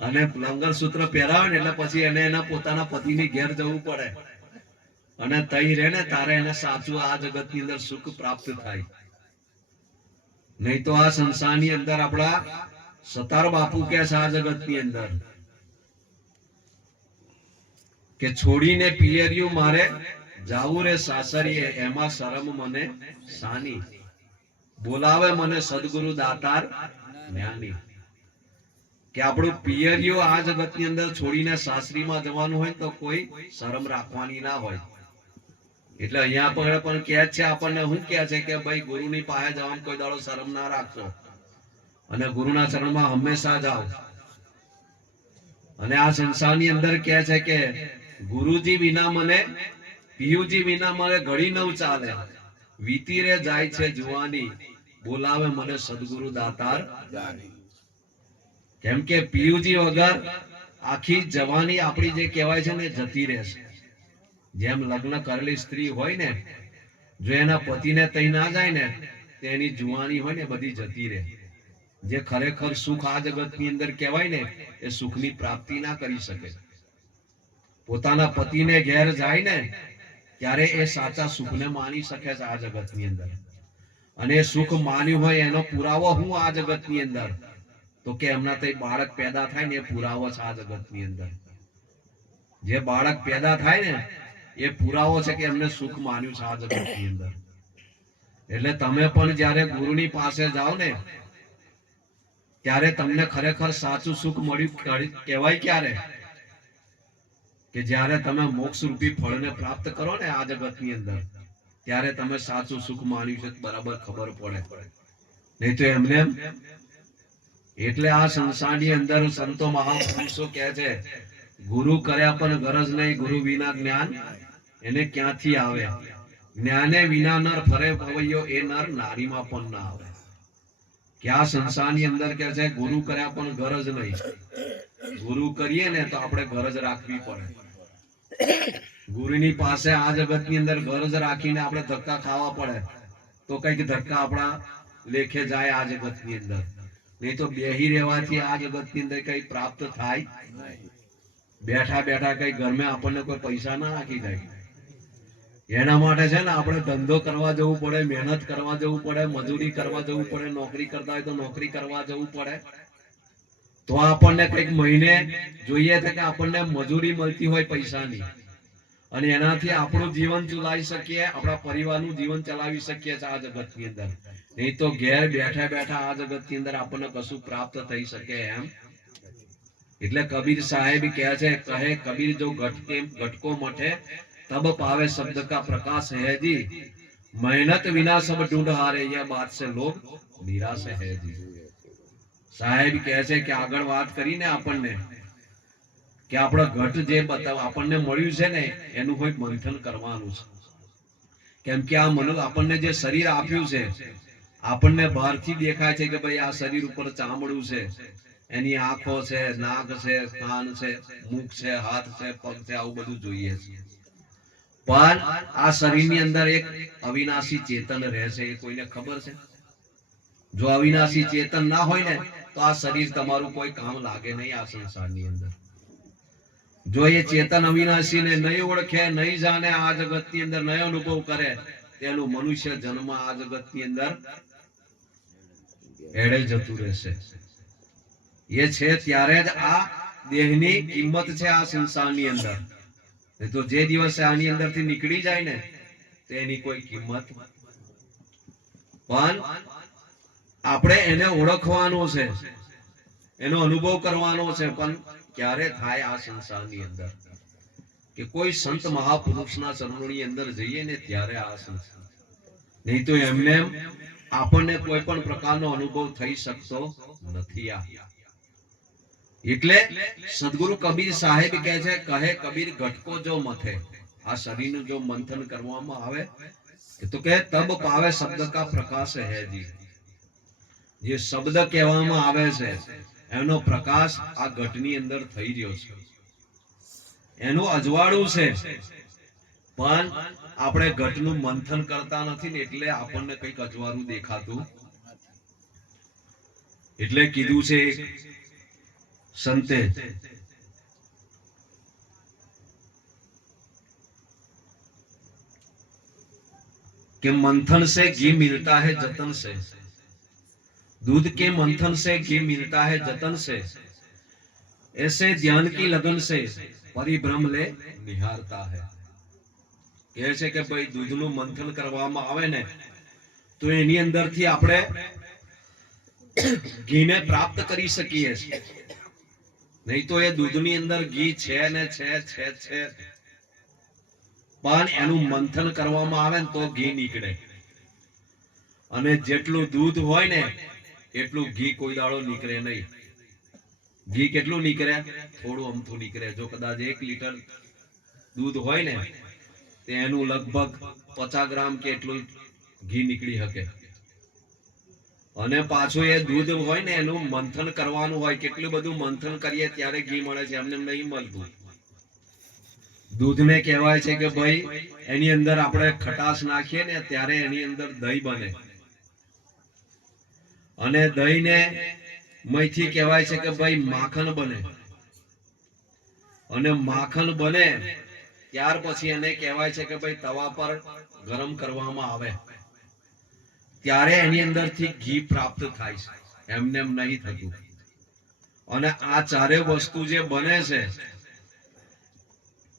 અને મંગળસૂત્ર પહેરાવે ને એટલે પછી એને એના પોતાના પતિની ઘેર જવું પડે અને તઈ રહે ને તારે એને સાચું આ જગતની અંદર સુખ પ્રાપ્ત થાય. નહીં તો આ સંસારની અંદર આપણા સતાર બાપુ કે છે આ જગતની અંદર કે છોડીને પિયરિયું મારે જાવું રે સાસરીએ, એમાં શરમ મને સાની, બોલાવે મને સદગુરુ દાતાર જ્ઞાની. કે આપણું પિયરિયું આ જગતની અંદર છોડીને સાસરીમાં જવાનું હોય તો કોઈ શરમ રાખવાની ના હોય. એટલે અહીંયા પણ કહે છે આપણને, શું કહે છે કે ભાઈ ગુરુની પાસે જવામાં કોઈ દાડો શરમ ના રાખશો અને ગુરુના ચરણમાં હંમેશા જાઓ. અને આ સંસારની અંદર કહે છે કે ગુરુજી વિના મને, પિયુજી વિના મને ઘડી નવ ચાલે, વીતી રે જાય છે જુવાની, બોલાવે મને સદગુરુ દાતાર જ્ઞાની. કેમ કે પિયુજી વગર આખી જવાની આપણી જે કહેવાય છે ને જતી રહેશે. જેમ લગ્ન કરેલી સ્ત્રી હોય ને, જો એના પતિને તઈ ના જાય ને તેની જુવાની હોય ને બધી જતી રહે. જે ખરેખર સુખ આ જગતની અંદર કહેવાય ને એ સુખની પ્રાપ્તિ ના કરી શકે. પોતાના પતિને ઘેર જાય ને ત્યારે એ સાચા સુખને માની શકે છે આ જગતની અંદર. અને સુખ માન્યું હોય એનો પુરાવો હું આ જગતની અંદર? તો કે એમના તઈ બાળક પેદા થાય ને એ પુરાવો છે આ જગતની અંદર. જે બાળક પેદા થાય ને એ પુરાવો છે કે એમને સુખ માન્યું છે આ જગતની અંદર. એટલે તમે પણ જ્યારે ગુરુની પાસે જાઓ ને ત્યારે તમને ખરેખર સાચું સુખ મળ્યું કહેવાય ક્યારે? કે જ્યારે તમે મોક્ષ રૂપી ફળને પ્રાપ્ત કરો ને આ જગતની અંદર ત્યારે તમે સાચું સુખ માન્યું છે બરાબર ખબર પડે. નહીં તો એમને એટલે આ સંસારની અંદર સંતો મહાપુરુષો કહે છે ગુરુ કર્યા પણ ગરજ નહીં, ગુરુ વિના જ્ઞાન એને ક્યાંથી આવે? જ્ઞાને વિના નર ફરે ભવૈયો, એ નર નારીમાં પણ ના આવે. કે આ સંસારની અંદર કે છે ગુરુ કર્યા પણ ગરજ નહીં. ગુરુ કરીએ ને તો આપણે ગરજ રાખવી પડે. ગુરુની પાસે આ જગતની અંદર ગરજ રાખીને આપણે ધક્કા ખાવા પડે તો કઈક ધક્કા આપણા લેખે જાય આ જગતની અંદર. નહીં તો બેહી રહેવાથી આ જગતની અંદર કઈ પ્રાપ્ત થાય? બેઠા બેઠા કઈ ઘરમાં આપણને કોઈ પૈસા ના નાખી જાય. એના માટે છે ને આપણે ધંધો કરવા જવું પડે, મહેનત કરવા જવું પડે, મજૂરી કરવા જવું પડે, નોકરી કરતા હોય તો નોકરી કરવા જવું પડે. તો આપણને કઈક મહિને જોઈએ છે કે આપણને મજૂરી મળતી હોય પૈસાની, અને એનાથી આપણું જીવન ચલાવી શકીએ, આપણા પરિવારનું જીવન ચલાવી શકીએ આ જગતની અંદર. નહીં તો ઘેર બેઠા બેઠા આ જગતની અંદર આપણને કશું પ્રાપ્ત થઈ શકે એમ. એટલે કબીર સાહેબ કહે છે, કહે કબીર જો ઘટકો મઠે तब पावे शब्द का प्रकाश है जी, मेहनत विना सब ढूंढ हारे, यह बात से लोग निराश है जी. સાહેબ કહે છે કે આગળ વાત કરીને આપણને કે આપણો ઘટ જે બતાવ આપણને મળ્યું છે ને એનું કોઈ મંથન કરવાનું છે. કેમ કે આ મનુષ્ય આપણને જે શરીર આપ્યું છે, આપણને બહારથી દેખાય છે કે ભાઈ આ શરીર ઉપર ચામડું છે, એની આંખો છે, નાક છે, કાન છે, મુખ છે, હાથ છે, પગ છે, આવું બધું જોઈએ છે. પણ આ શરીરની અંદર એક અવિનાશી ચેતન રહે છે, એ કોઈને ખબર છે? જો અવિનાશી ચેતન ના હોય ને તો આ શરીર તમારું કોઈ કામ લાગે નહીં આ સંસારની અંદર. જો એ ચેતન અવિનાશી ને નહીં ઓળખે, નહીં જાણે, આ જગતની અંદર નયો અનુભવ કરે, તેનું મનુષ્ય જન્મ આ જગતની અંદર એડે જતું રહેશે. એ છે ત્યારે જ આ દેહની કિંમત છે આ સંસારની અંદર. તો જે દિવસે આની અંદરથી નીકળી જાય ને તેની કોઈ કિંમત. પણ આપણે એને ઓળખવાનો છે, એનો અનુભવ કરવાનો છે. પણ ક્યારે થાય આ સંસારની અંદર કે કોઈ સંત મહાપુરુષના ચરણોની અંદર જઈએ ને ત્યારે આ સંસાર. નહીં તો એમને આપણને કોઈ પણ પ્રકારનો અનુભવ થઈ શકતો નથી. આ એટલે સદગુરુ કબીર સાહેબ કહે છે, કહે કબીર ઘટકો જો મથે, આ શરીરનું જો મંથન કરવામાં આવે તો કે તબ પાવે શબ્દ કા પ્રકાશ હે જી. જે શબ્દ કહેવામાં આવે છે એનો પ્રકાશ આ ઘટની અંદર થઈ રહ્યો છે, એનું અજવાળું છે. પણ આપણે ઘટનું મંથન કરતા નથી ને એટલે આપણને કઈક અજવાળું દેખાતું. એટલે કીધું છે संते कि मंथन से घी मिलता है जतन से, दूध के मंथन से घी मिलता है जतन से, ऐसे ध्यान की लगन से परिभ्रम ले निहारता है. કહે છે કે ભાઈ દૂધનું મંથન કરવામાં આવે ને તો એની અંદરથી આપણે ઘીને પ્રાપ્ત કરી શકીએ છીએ. નહીં તો એ દૂધની અંદર ઘી છે ને છે, પણ એનું મંથન કરવામાં આવે ને તો ઘી નીકળે. અને જેટલું દૂધ હોય ને એટલું ઘી કોઈ દાડો નીકળે નહીં. ઘી કેટલું નીકળે? થોડું અમથું નીકળે. જો કદાચ 1 લીટર દૂધ હોય ને તો એનું લગભગ 50 ગ્રામ કે એટલું ઘી નીકળી શકે. અને પાછું એ દૂધ હોય ને એનું મંથન કરવાનું હોય. કેટલું બધું મંથન કરીએ ત્યારે ઘી મળે છે, એમને નહીં મળતું. દૂધને કહેવાય છે કે ભાઈ એની અંદર આપણે ખટાશ નાખીએ ને ત્યારે એની અંદર દહીં બને. અને દહીંને મહીથી કહેવાય છે કે ભાઈ માખણ બને. અને માખણ બને ત્યાર પછી એને કહેવાય છે કે ભાઈ તવા પર ગરમ કરવામાં આવે ત્યારે એની અંદરથી ઘી પ્રાપ્ત થાય છે, એમને એમ નહીં થતું. અને આ ચારે વસ્તુ જે બને છે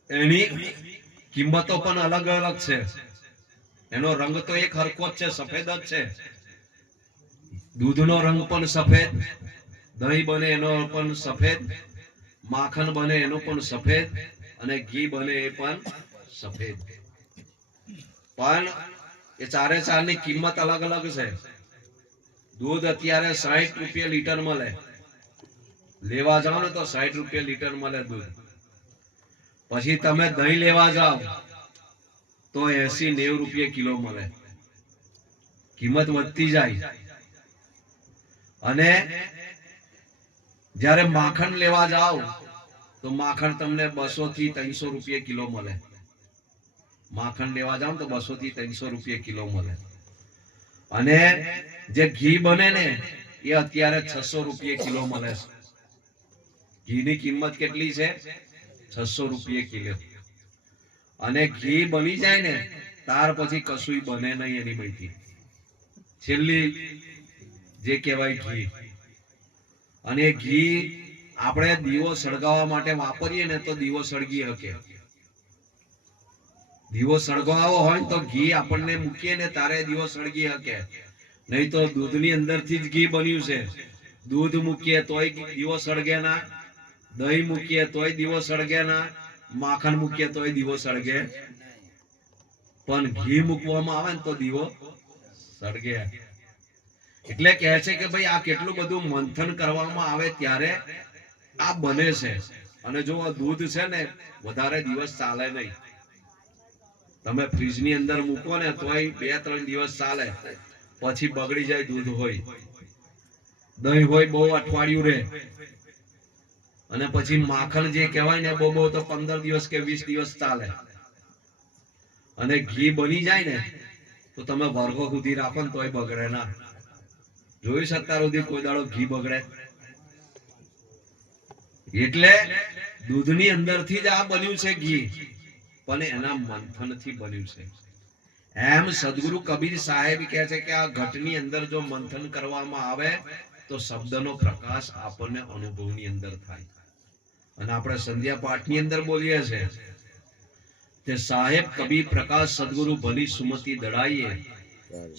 એની કિંમતો પણ અલગ અલગ છે. એનો રંગ તો એક હરખો જ છે, સફેદ જ છે. દૂધનો રંગ પણ સફેદ, દહીં બને એનો પણ સફેદ, માખણ બને એનો પણ સફેદ, અને ઘી બને એ પણ સફેદ. પણ એ ચારે ચારની કિંમત અલગ અલગ છે. દૂધ અત્યારે 60 રૂપિયા લીટર મળે, લેવા જાઓ ને તો 60 રૂપિયા લીટર મળે દૂધ. પછી તમે દહીં લેવા જાઓ તો 80-90 રૂપિયા કિલો મળે. કિંમત વધતી જાય. અને જ્યારે માખણ લેવા જાઓ તો માખણ તમને 200 થી 300 રૂપિયા કિલો મળે. માખણ લેવા જાઓ તો 200 થી 300 રૂપિયા કિલો મળે. અને જે ઘી બને ને એ અત્યારે 600 રૂપિયા કિલો મળે છે. ઘીની કિંમત કેટલી છે? 600 રૂપિયા કિલો. અને ઘી બની જાય ને ત્યાર પછી કશું બને નહીં એની મહીથી. છેલ્લી જે કહેવાય ઘી. અને ઘી આપણે દીવો સળગાવવા માટે વાપરીએ ને તો દીવો સળગી શકે. દીવો સળગાવવો હોય તો ઘી આપણને મૂકીએ ને તારે દીવો સળગી શકે. નહીં તો દૂધની અંદરથી જ ઘી બન્યું છે. દૂધ મૂકીએ તોય દીવો સળગે ના, દહીં મૂકીએ તોય દીવો સળગે ના, માખણ મૂકીએ તોય દીવો સળગે. પણ ઘી મૂકવામાં આવે ને તો દીવો સળગે. એટલે કહે છે કે ભાઈ આ કેટલું બધું મંથન કરવામાં આવે ત્યારે આ બને છે. અને જો આ દૂધ છે ને વધારે દિવસ ચાલે નહીં. તમે ફ્રીજની અંદર મૂકો ને તોય 2-3 દિવસ ચાલે, પછી બગડી જાય. દૂધ હોય, દહીં હોય બહુ અઠવાડિયું રહે. અને પછી માખણ જે કહેવાય ને બહુ તો 15 દિવસ કે 20 દિવસ ચાલે. અને ઘી બની જાય ને તો તમે વર્ગો સુધી રાખો ને તોય બગડે ના. જોઈ શકતા સુધી કોઈ દાડો ઘી બગડે? એટલે દૂધની અંદરથી જ આ બન્યું છે ઘી, પણ એના મંથનથી બન્યું છે. એમ સદગુરુ કબીર સાહેબ કહે છે કે આ ઘટની અંદર જો મંથન કરવામાં આવે તો શબ્દનો પ્રકાશ આપણને અનુભવની અંદર થાય. અને આપણે સંધ્યા પાઠની અંદર બોલીએ છીએ કે સાહેબ કબીર પ્રકાશ સદગુરુ ભલી સુમતિ દડાઈએ,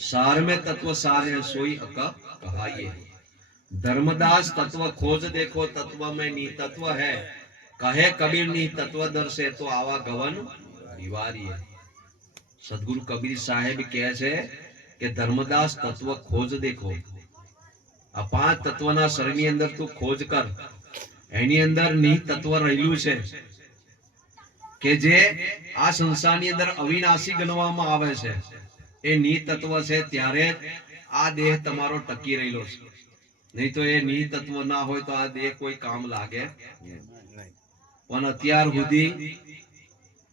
सार में तत्व सार है सोई अक कहाइए। धर्मदास तत्व खोज देखो तत्व में नी तत्व है, कहे कबीर नी तत्व दर्शे तो आवा गवन निवारिए। सदगुरु कबीर साहेब कहे छे के धर्मदास तत्व खोज देखो। आ 5 तत्वना शरीरनी अंदर तू खोज कर, एनी अंदर नी तत्व रहेलू छे के जे आ संसारनी अंदर अविनाशी गणवामां आवे छे। ए नी तत्व छे त्यारे आ देह तमारो टकी रहेलो छे, नहीं तो ए नी तत्व ना होय तो आ देह कोई काम लागे नहीं। पण अत्यार सुधी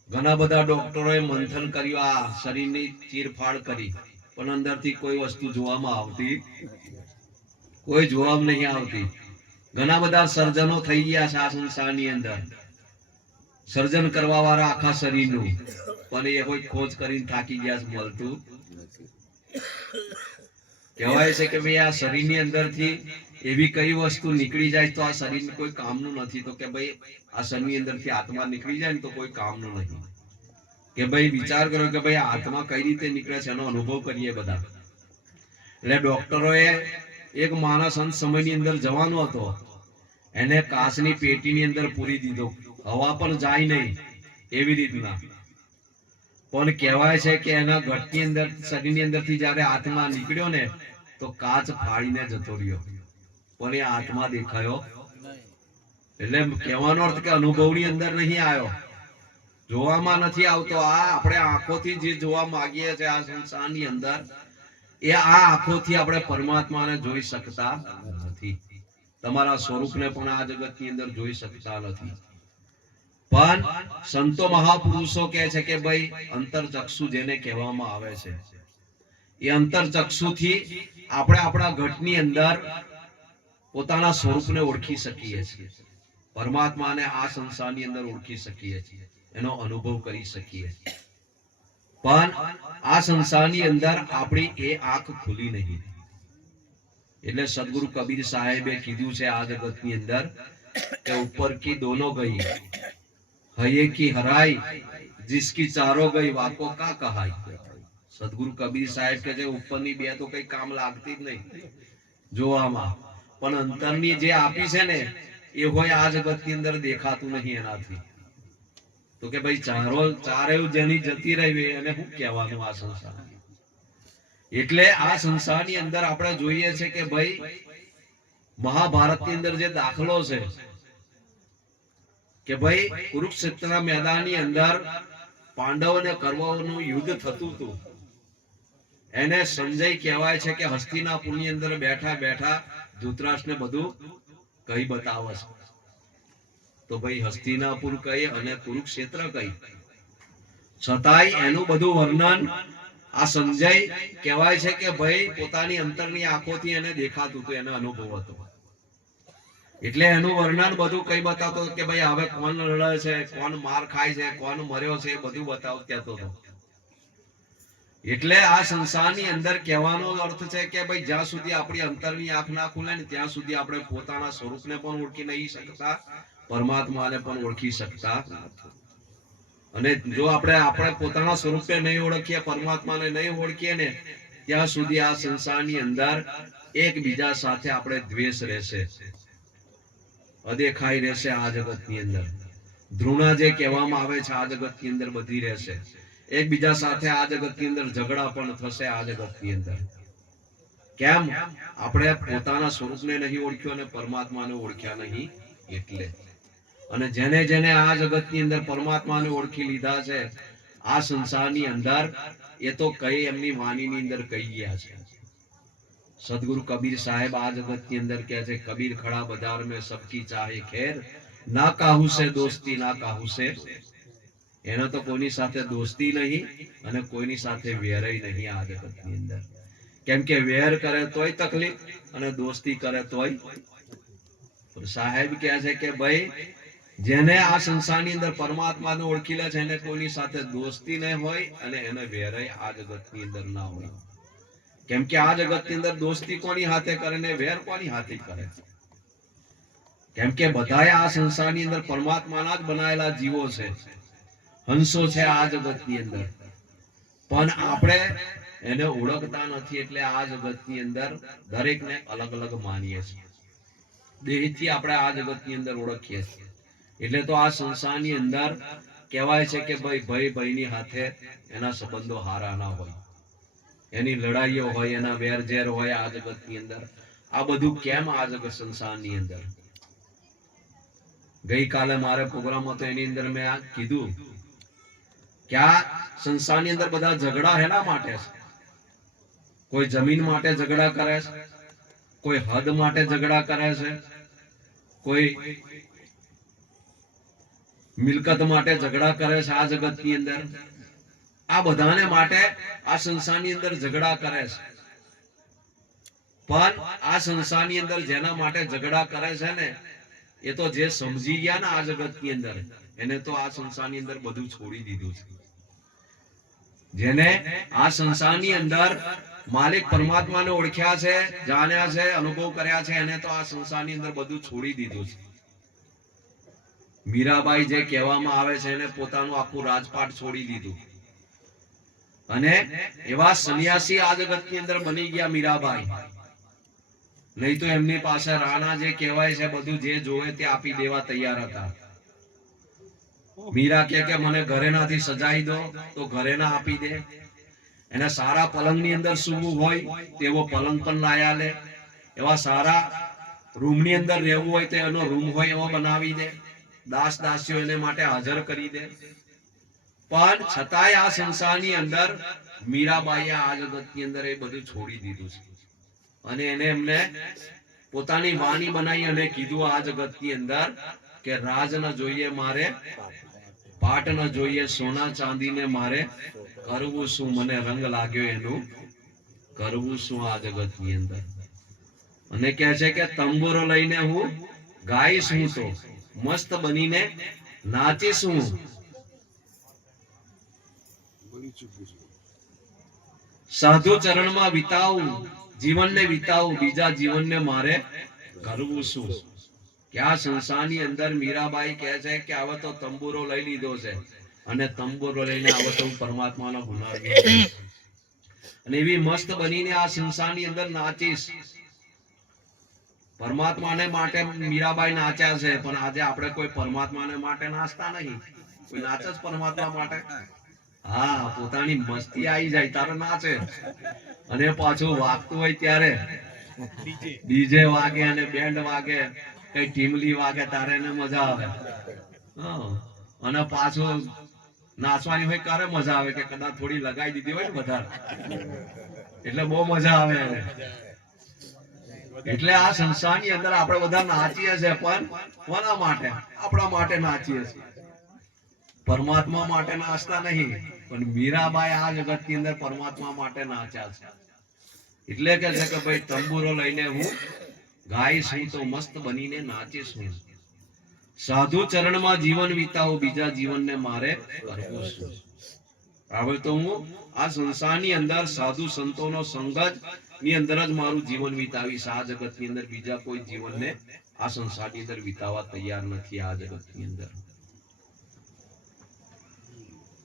घणा बधा डॉक्टरोए मंथन कर्युं, आ शरीरनी चीरफाड़ करी, पण अंदरथी कोई वस्तु जोवामां आवती कोई जवाब नहीं आवती। घणा बधा सर्जनो थई गया छे आ संसारनी अंदर, सर्जन करवा वाळा आखा शरीरनुं, पण ए कोई खोज करीने थाकी गया छे, मळतुं कहेवाय छे के भाई आ शरीरनी अंदरथी एवी कई वस्तु निकली जाए तो आ शरीर कोई कामनुं नथी। तो के भाई आ शरीरनी अंदरथी आत्मा निकली जाए तो कोई कामनुं नहीं। के भाई विचार करो के भाई आत्मा कई रीते निकळे छे एनो अनुभव करीए बधा। એટલે ડોક્ટરોએ એક માણસ અંત સમયની અંદર જવાનો હતો, એને કાચની પેટીની અંદર પૂરી દીધો, હવા પણ જાય નહીં એવી રીતના। પણ કહેવાય છે કે એના ઘટની અંદર શરીરની અંદરથી જ્યારે આત્મા નીકળ્યો ને તો કાચ ફાડીને જતો રહ્યો, પણ એ આત્મા દેખાયો એટલે કહેવાનો અર્થ કે અનુભવની અંદર નહીં આવ્યો, જોવામાં નથી આવતો। આ આપણે આંખોથી જે જોવા માંગીએ છીએ આ સંસારની અંદર, એ આ આંખોથી આપણે પરમાત્માને જોઈ શકતા નથી, તમારા સ્વરૂપને પણ આ જગતની અંદર જોઈ શકતા નથી। પણ સંતો મહાપુરુષો કહે છે કે ભાઈ અંતરચક્ષુ જેને કહેવામાં આવે છે, એ અંતરચક્ષુથી આપણે આપણા ઘટની અંદર પોતાના સ્વરૂપને ઓળખી શકીએ છીએ, પરમાત્માને આ સંસારની અંદર ઓળખી શકીએ છીએ, એનો અનુભવ કરી શકીએ છીએ। પણ આ સંસારની અંદર આપણી એ આંખ ખુલી નહીં। એટલે સદગુરુ કબીર સાહેબે કીધું છે આ જગતની અંદર કે ઉપર की दोनों गई, हये की हराई, जिसकी चारों गई वाको का कहाई। सदगुरु कबीर साहेब के जे उपરની બે તો કઈ કામ લાગતી જ નહીં જોવામાં, પણ અંતરની જે આપી છે ને એ હોય આ જગતની અંદર દેખાતું નહીં એનાથી। तो के भाई चारे जेनी जती रही અને શું કહેવાનું આ સંસાર। એટલે આ સંસારની અંદર આપણે જોઈએ છે કે ભાઈ મહાભારતની અંદર જે દાખલો છે કે ભાઈ કુરુક્ષેત્રના મેદાનની અંદર પાંડવ અને કૌરવોનું યુદ્ધ થતું હતું, એને સંજય કહેવાય છે કે હસ્તિનાપુરની અંદર બેઠા બેઠા ધૃતરાષ્ટ્રને બધું કહી બતાવે છે। तो भाई हस्तिनापुर कही अने कुरुक्षेत्र कही छतांय एनु बधुं वर्णन आ संजय कहेवाय छे के भाई पोतानी अंतरनी आंखोथी एने देखातुं हतुं, एने अनुभव हतो। એટલે એનું વર્ણન બધું કઈ બતાવતો કે ભાઈ હવે કોણ લડે છે, કોણ માર ખાય છે, કોણ મર્યો છે, એ બધું કહેતો હતો. એટલે આ સંસારની અંદર કહેવાનો અર્થ છે કે ભાઈ જ્યાં સુધી આપણી અંતરની આંખ ના ખુલે ને ત્યાં સુધી આપણે પોતાના સ્વરૂપને પણ ઓળખી નહીં શકતા, પરમાત્માને પણ ઓળખી શકતા નથી. અને જો આપણે પોતાના સ્વરૂપને નહીં ઓળખીએ, પરમાત્માને નહીં ઓળખીએ ને ત્યાં સુધી આ સંસારની અંદર એકબીજા સાથે આપણે દ્વેષ રહેશે, અદેખાઈ રહેશે. આ જગતની અંદર ધૃણા જે કહેવામાં આવે છે આ જગતની અંદર બધી રહેશે. એકબીજા સાથે આ જગતની અંદર ઝઘડા પણ થશે. આ જગતની અંદર કેમ? આપણે પોતાના સ્વરૂપને નહીં ઓળખ્યું અને પરમાત્માને ઓળખ્યા નહીં એટલે. અને જેને જેને આ જગતની અંદર પરમાત્માને ઓળખી લીધા છે આ સંસારની અંદર, એ તો કઈ એમની વાણીની અંદર કહી ગયા છે. સદગુરુ કબીર સાહેબ આ જગતની અંદર કહે છે, કબીર ખડા બજાર में सबकी चाहे ખેર, ના કાહુ સે દોસ્તી ના કાહુ સે. એનો તો કોઈની સાથે દોસ્તી નહીં અને કોઈની સાથે વેરય નહીં આ જગતની અંદર. કેમ કે વેર કરે તોય તકલીફ અને દોસ્તી કરે તોય. સાહેબ કહે છે કે ભાઈ જેને આ સંસારની અંદર પરમાત્માને ઓળખી લે છે એને કોઈની સાથે દોસ્તી ન હોય અને એને વેરય આ જગતની અંદર ના હોય. કેમ કે આ જગતની અંદર દોસ્તી કોની હાથે કરે ને વેર કોની હાથે કરે? કેમ કે બધાએ આ સંસારની અંદર પરમાત્માના જ બનાવેલા જીવો છે, હંસો છે આ જગતની અંદર. પણ આપણે એને ઓળખતા નથી એટલે આ જગતની અંદર દરેકને અલગ અલગ માનીએ છીએ. દેહથી આપણે આ જગતની અંદર ઓળખીએ છીએ. એટલે તો આ સંસારની અંદર કહેવાય છે કે ભાઈ ભાઈની હાથે એના સંબંધો હારા ના હોય, એની લડાઈઓ હોય, એના વેરઝેર હોય આ જગતની અંદર. આ બધું કેમ આ જગત સંસારની અંદર? ગઈકાલે મારે પ્રોગ્રામ હતો એની અંદર મેં આ કીધું કે આ સંસારની અંદર બધા ઝઘડા હેના માટે છે? કોઈ જમીન માટે ઝઘડા કરે છે, કોઈ હદ માટે ઝઘડા કરે છે, કોઈ મિલકત માટે ઝઘડા કરે છે આ જગતની અંદર. આ બધાને માટે આ સંસારની અંદર ઝઘડા કરે છે. પણ આ સંસારની અંદર જેના માટે ઝઘડા કરે છે ને એ તો જે સમજી ગયા ને આ જગતની અંદર, એને તો આ સંસારની અંદર બધું છોડી દીધું છે. જેને આ સંસારની અંદર માલિક પરમાત્માને ઓળખ્યા છે, જાણ્યા છે, અનુભવ કર્યા છે, એને તો આ સંસારની અંદર બધું છોડી દીધું છે. મીરાબાઈ જે કહેવામાં આવે છે એને પોતાનું આખું રાજપાટ છોડી દીધું. અને એવા સન્યાસી આ જગતની અંદર બની ગયા મીરાબાઈ. નહીં તો એમની પાસે રાણા જે કહેવાય છે બધું જે જોવે તે આપી દેવા તૈયાર હતા. મીરા કે મને ઘરે નાથી સજાઈ દો તો ઘરે ના આપી દે. એને સારા પલંગની અંદર સૂવું હોય તેવો પલંગ પણ લાયા લે. એવા સારા રૂમની અંદર રહેવું હોય તો એનો રૂમ હોય એવો બનાવી દે. દાસ દાસીઓ એને માટે હાજર કરી દે. પણ છતાંય આ સંસારની અંદર મીરાબાઈએ આ જગતની અંદર એ બધું છોડી દીધું છે. અને એને એમને પોતાની વાણી બનાવી અને કીધું આ જગતની અંદર કે રાજ ન જોઈએ મારે, પાટ ન જોઈએ સોના ચાંદીને મારે, કરવું શું મને રંગ લાગ્યો એનું કરવું શું આ જગતની અંદર. અને કહે છે કે તંબુરો લઈને હું ગાઈશ, હું તો મસ્ત બનીને નાચીશ હું. સાધુ ચરણમાં વિતાવું જીવનને વિતાવું, બીજા જીવનને મારે કરવું શું? કે આ સંસારની અંદર મીરાબાઈ કહે છે કે હવે તો તંબુરો લઈ લીધો છે અને તંબુરો લઈને હવે તો પરમાત્માનો ગુનાહ અને એવી મસ્ત બનીને આ સંસારની અંદર નાચીશ. પરમાત્માને માટે મીરાબાઈ નાચ્યા છે, પણ આજે આપણે કોઈ પરમાત્માને માટે નાચતા નહીં. કોઈ નાચે જ પરમાત્મા માટે? હા, પોતાની મસ્તી આવી જાય તારે નાચે. અને પાછું વાગતું હોય ત્યારે ડીજે વાગે અને બેન્ડ વાગે, કઈ ટીમલી વાગે તારે એને મજા આવે. અને પાછું નાચવાની હોય ક્યારે મજા આવે કે કદાચ થોડી લગાવી દીધી હોય ને વધારે, એટલે બહુ મજા આવે. એટલે આ સંસારની અંદર આપણે બધા નાચીએ છીએ, પણ કોના માટે? આપણા માટે નાચીએ છીએ, પરમાત્મા માટે નાચતા નહીં. પણ મીરાબાઈ આ જગતની અંદર પરમાત્મા માટે નાચ્યા છે. એટલે કે છે કે ભાઈ તંબુરો લઈને હું ગાય શું તો મસ્ત બનીને નાચે શું, સાધુ ચરણમાં જીવન વિતાવું, બીજા જીવનને મારે કરવું શું. હવે તો હું આ સંસારની અંદર સાધુ સંતોનો સંગ ની અંદર જ મારું જીવન વિતાવીશ. આ જગતની અંદર બીજા કોઈ જીવનને આ સંસારની અંદર વિતાવવા તૈયાર નથી આ જગતની અંદર.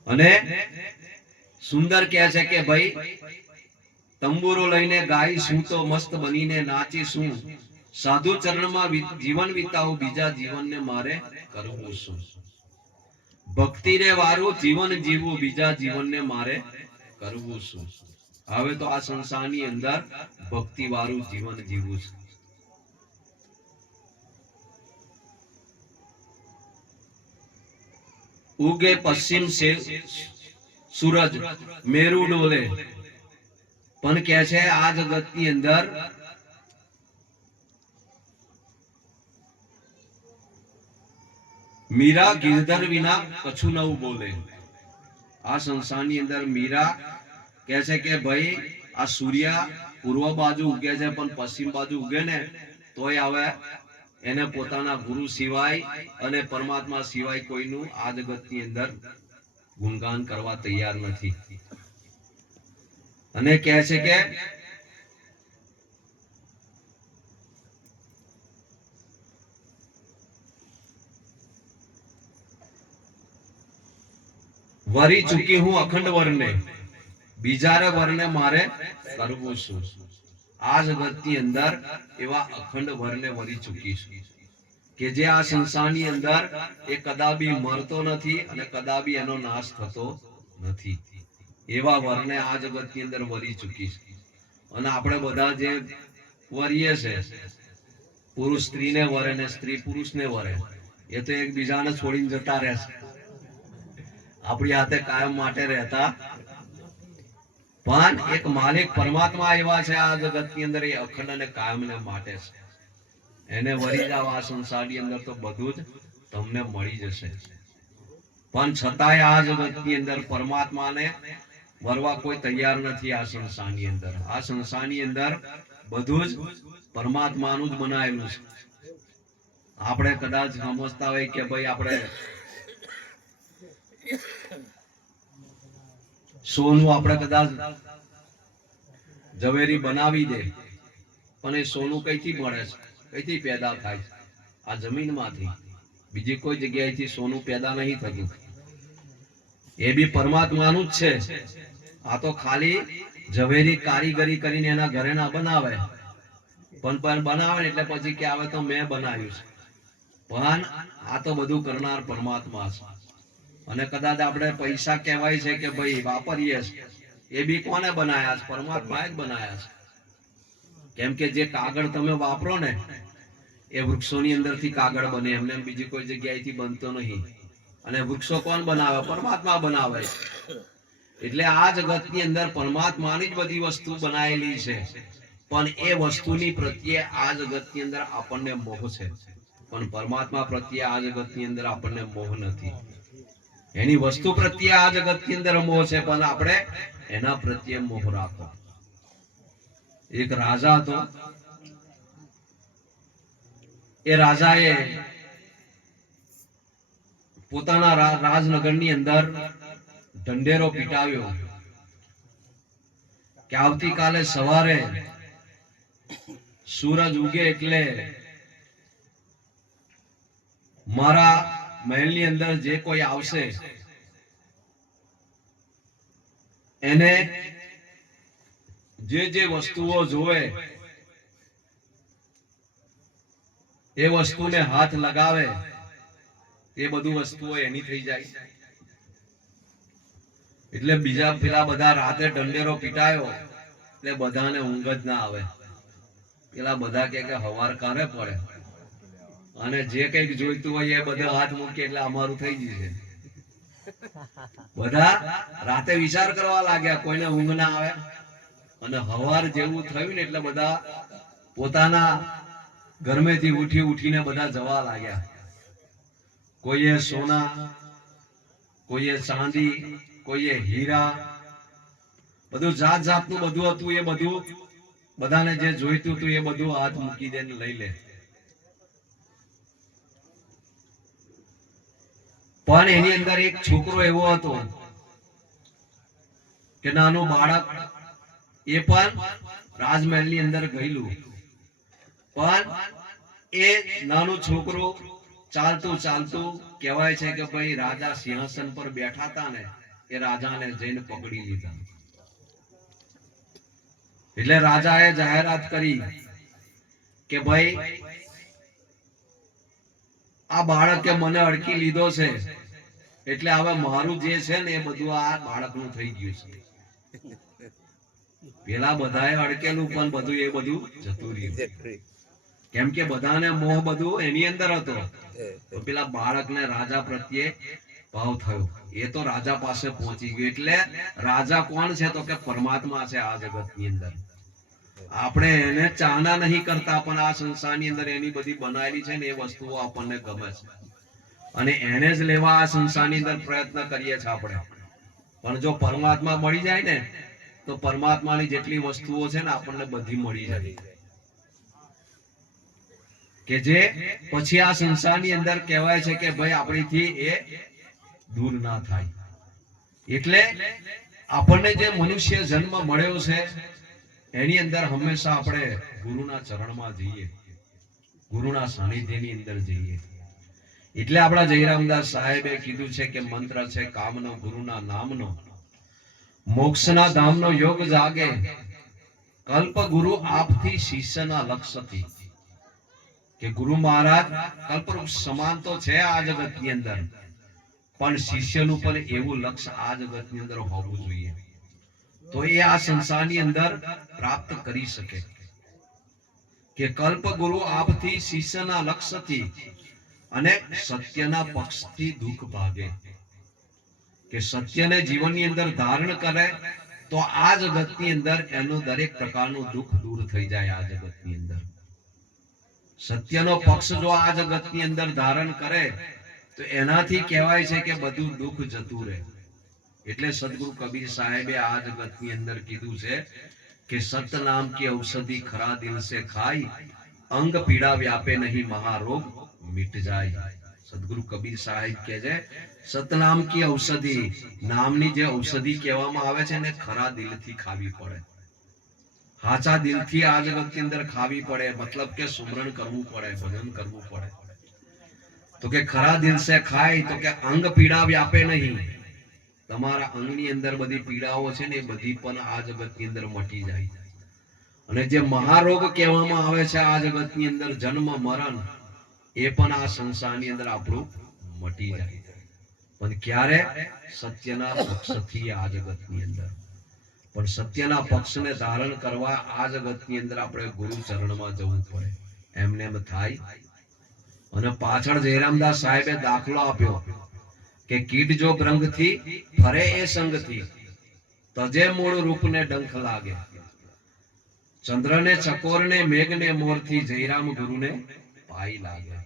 અને સુંદર કહે છે કે ભાઈ તંબુરો લઈને ગાય શું તો મસ્ત બનીને નાચી શું, સાધુ ચરણમાં જીવન વિતાવું, બીજા જીવનને મારે કરવું શું. ભક્તિને વારું જીવન જીવવું, બીજા જીવનને મારે કરવું શું. હવે તો આ સંસારની અંદર ભક્તિ વાળું જીવન જીવવું છે. ઉગે પશ્ચિમ से सूरज मेरू डोले, પણ કે છે આ જગતની અંદર મીરા ગિરધર વિના કછું નવું બોલે. આ સંસારની અંદર મીરા કહે છે કે ભાઈ આ સૂર્ય પૂર્વ બાજુ ઉગે છે પણ પશ્ચિમ બાજુ ઉગે ને તોય આવે એને પોતાના ગુરુ સિવાય અને પરમાત્મા સિવાય કોઈનું આ જગતની અંદર ગુણગાન કરવા તૈયાર નથી. અને કહે છે કે વરી ચૂકી હું અખંડ વરને, બીજા વરને મારે કરવું શું. આ જગતની અંદર એવા અખંડ વરને વરી ચૂકીશું કે જે આ સંસારની અંદર એ કદાબી મરતો નથી અને કદાબી એનો નાશ થતો નથી. એવા વરને આ જગતની અંદર વરી ચૂકીશું. અને આપણે બધા જે વરીએ છે, પુરુષ સ્ત્રીને વરે ને સ્ત્રી પુરુષને વરે, એ તો એકબીજાને છોડીને જતા રહે છે, આપણી હાથે કાયમ માટે રહેતા. પણ એક માલિક પરમાત્મા એવા છે આ જગતની અંદર, એ અખંડ અને કાયમને માટે છે. એને વરી જાવ આ સંસારની અંદર તો બધું જ તમને મળી જશે. પણ છતાંય આ જગતની અંદર પરમાત્માને વરવા કોઈ તૈયાર નથી. આ સંસારની અંદર આ સંસારની અંદર બધું જ પરમાત્માનું જ બનાવેલું છે. આપણે કદાચ સમજતા હોય કે ભાઈ આપણે સોનું આપણે કદાચ ઝવેરી બનાવી દે, પણ એ સોનું કઈથી મળે છે, કઈથી પેદા થાય છે? આ જમીનમાંથી. બીજી કોઈ જગ્યાએથી સોનું પેદા નહીં થતું. એ બી પરમાત્માનું જ છે. આ તો ખાલી ઝવેરી કારીગરી કરીને એના ઘરે ના બનાવે, પણ બનાવે એટલે પછી કે આવે તો મેં બનાવ્યું છે. પણ આ તો બધું કરનાર પરમાત્મા છે. અને કદાચ આપણે પૈસા કહેવાય છે કે ભાઈ વાપરીએ છે, એ બી કોને બનાયા છે? પરમાત્માએ જ બનાયા છે. કેમ કે જે કાગળ તમે વાપરો ને એ વૃક્ષોની અંદરથી કાગળ બને, એમને બીજી કોઈ જગ્યાએથી બનતો નહીં. અને વૃક્ષો કોણ બનાવે? પરમાત્મા બનાવે. એટલે આ જગતની અંદર પરમાત્માની જ બધી વસ્તુ બનાવેલી છે. પણ એ વસ્તુની પ્રત્યે આ જગતની અંદર આપણને મોહ છે, પણ પરમાત્મા પ્રત્યે આ જગતની અંદર આપણને મોહ નથી. એની વસ્તુ પ્રત્યે આ જગતની અંદર મોહ છે, પણ આપણે એના પ્રત્યે મોહ રાખો. એક રાજા હતો. એ રાજાએ પોતાના રાજનગરની અંદર ઢંઢેરો પીટાવ્યો કે આવતીકાલે સવારે સૂરજ ઉગે એટલે મારા મહેલની અંદર જે કોઈ આવશે એને જે જે વસ્તુઓ જોવે એ વસ્તુને હાથ લગાવે, એ બધું વસ્તુઓ એની થઈ જાય. એટલે બીજા પેલા બધા રાતે ઢંઢેરો પીટાયો એટલે બધાને ઊંઘ જ ના આવે. પેલા બધા કે હવાર કારે પડે અને જે કઈક જોઈતું હોય એ બધા હાથ મૂકે એટલે અમારું થઈ જશે. બધા રાતે વિચાર કરવા લાગ્યા, કોઈને ઊંઘ ના આવે. અને હવાર જેવું થયું ને એટલે બધા પોતાના ઘરમેથી ઉઠીને બધા જવા લાગ્યા. કોઈએ સોના, કોઈએ ચાંદી, કોઈએ હીરા, બધું જાત જાતનું બધું હતું. એ બધું બધાને જે જોઈતું હતું એ બધું હાથ મૂકી દે ને લઈ લે. પણ એની અંદર એક છોકરો એવો હતો કે નાનું બાળક, એ પણ રાજમહેલ ની અંદર ગયેલું, પણ એ નાનું છોકરો ચાલતું ચાલતું કહેવાય છે કે ભાઈ રાજા સિંહાસન પર બેઠા હતા ને એ રાજાને જઈને પકડી લીધા. એટલે રાજાએ જાહેરાત કરી કે ભાઈ આ બાળકે મને અડકી લીધો છે, એટલે હવે મારું જે છે ને એ બધું આ બાળકનું થઈ ગયું છે. પેલા બધાએ અડકેલું પણ બધું એ બધું જતું રહ્યું, કેમ કે બધાને મોહ બધું એની અંદર હતો. તો પેલા બાળકને રાજા પ્રત્યે ભાવ થયો, એ તો રાજા પાસે પહોંચી ગયો. એટલે રાજા કોણ છે? તો કે પરમાત્મા છે આ જગતની અંદર. આપણે એને ચાહના નહીં કરતા, પણ આ સંસારની અંદર એની બધી બનાવેલી છે ને એ વસ્તુઓ આપણને ગમે છે અને એને જ લેવા આ સંસારની અંદર પ્રયત્ન કરીએ છીએ આપણે. પણ જો પરમાત્મા મળી જાય ને તો પરમાત્માની જેટલી વસ્તુઓ છે ને આપણને બધી મળી જાય, કે જે પછી આ સંસારની અંદર કહેવાય છે કે ભાઈ આપણીથી એ દૂર ના થાય. એટલે આપણને જે મનુષ્ય જન્મ મળ્યો છે એની અંદર હંમેશા આપણે ગુરુના ચરણમાં જઈએ, ગુરુના સાનિધ્યની અંદર જઈએ. એટલે આપણા જયરામદાસ સાહેબે કીધું છે કે મંત્ર છે કામનો ગુરુના નામનો, મોક્ષના ધામનો યોગ જાગે, કલ્પ ગુરુ આપથી શિષ્યના લક્ષ્યથી. કે ગુરુ મહારાજ કલ્પવૃક્ષ સમાન તો છે આ જગતની અંદર, પણ શિષ્યનું પણ એવું લક્ષ્ય આ જગતની અંદર હોવું જોઈએ, તો એ આ સંસારની અંદર પ્રાપ્ત કરી શકે. કે કલ્પ ગુરુ આપથી શિષ્યના લક્ષ્યથી અને સત્યના પક્ષથી દુઃખ ભાગે. કે સત્યને જીવનની અંદર ધારણ કરે તો આ જગતની અંદર એનું દરેક પ્રકારનું દુઃખ દૂર થઈ જાય. આ જગતની અંદર સત્યનો પક્ષ જો આ જગતની અંદર ધારણ કરે તો એનાથી કહેવાય છે કે બધું દુઃખ જતું રહે. એટલે સદગુરુ કબીર સાહેબે આ જગતની અંદર કીધું છે કે સત નામ કી ઔષધિ ખરા દિલ સે ખાઈ, અંગ પીડા વ્યાપે નહીં મહારોગ મિટ જાય. સદગુરુ કબીર સાહેબ કહે છે સતનામ કી ઔષધિ, નામની જે ઔષધિ કહેવામાં આવે છે ને ખરા દિલથી ખાવી પડે, સાચા દિલથી આ જગતની અંદર ખાવી પડે. મતલબ કે સુમરણ કરવું પડે, ભજન કરવું પડે. તો કે ખરા દિલ સે ખાય, તો કે અંગ પીડા વ્યાપે નહીં, તમારા અંગની અંદર બધી પીડાઓ છે ને એ બધી પણ આ જગતની અંદર મટી જાય. અને જે મહારોગ કહેવામાં આવે છે આ જગતની અંદર જન્મ મરણ, એ પણ આ સંસારની અંદર આપણું મટી જાય. પણ ક્યારે? સત્યના પક્ષથી આ જગતની અંદર. પણ સત્યના પક્ષને ધારણ કરવા આ જગતની અંદર આપણે ગુરુ ચરણમાં જવું પડે, એમને એમ થાય. અને પાછળ જયરામદાસ સાહેબે દાખલો આપ્યો કે કીટ જો ભ્રંગથી ફરે એ સંગથી, તજે મૂળ રૂપને ડંખ લાગે, ચંદ્રને ચકોરને મેઘને મોરથી જયરામ ગુરુને પાઈ લાગે.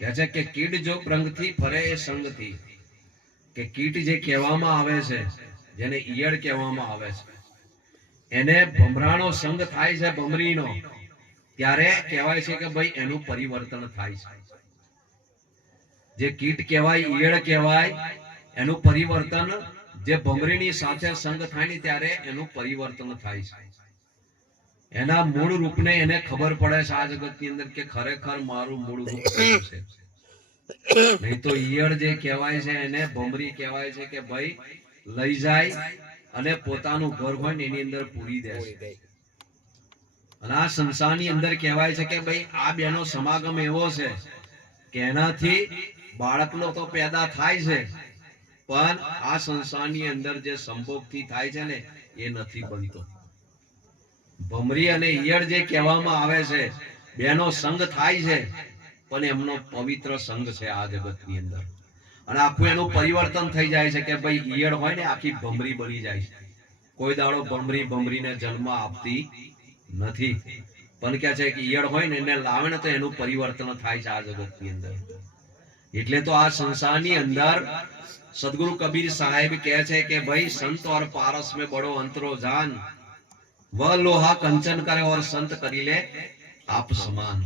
કહે છે કે કીટ જો ભ્રંગથી ફરે એ સંગથી, કે કીટ જે કહેવામાં આવે છે, જેને ઈયળ કહેવામાં આવે છે, એને ભમરાનો સંગ થાય છે, ભમરીનો, ત્યારે કહેવાય છે કે ભાઈ એનું પરિવર્તન થાય છે. જે કીટ કહેવાય, ઈયળ કહેવાય, એનું પરિવર્તન જે ભમરીની સાથે સંગ થાય ને ત્યારે એનું પરિવર્તન થાય છે. એના મૂળ રૂપને એને ખબર પડે છે આ જગતની અંદર કે ખરેખર મારું મૂળ રૂપ કયું છે. નહીં તો ઈયળ જે કહેવાય છે એને ભમરી કહેવાય છે કે ભાઈ લઈ જાય અને પોતાનું ઘર હોય ને એની અંદર પૂરી દે છે. અને આ સંસારની અંદર કહેવાય છે કે ભાઈ આ બેનો સમાગમ એવો છે કે એનાથી બાળકનો તો પેદા થાય છે, પણ આ સંસારની અંદર જે સંભોગથી થાય છે ને એ નથી બનતો. ભમરી અને ઈયળ જે કહેવામાં આવે છે, બેનો સંગ થાય છે, પણ એમનો પવિત્ર સંગ છે આ જગતની અંદર. અને આખું એનું પરિવર્તન થઈ જાય છે કે ભાઈ ઈયળ હોય ને આખી ભમરી બની જાય છે. કોઈ દાડો ભમરી ભમરીને જન્મ આપતી નથી, પણ કે છે કે ઈયળ હોય ને એને લાવે ને તો એનું પરિવર્તન થાય છે આ જગતની અંદર. એટલે તો આ સંસારની અંદર સદગુરુ કબીર સાહેબ કહે છે કે ભાઈ સંત और पारस में बड़ो अंतरो जान, वह लोहा कंचन करे और संत करी ले आप સમાન.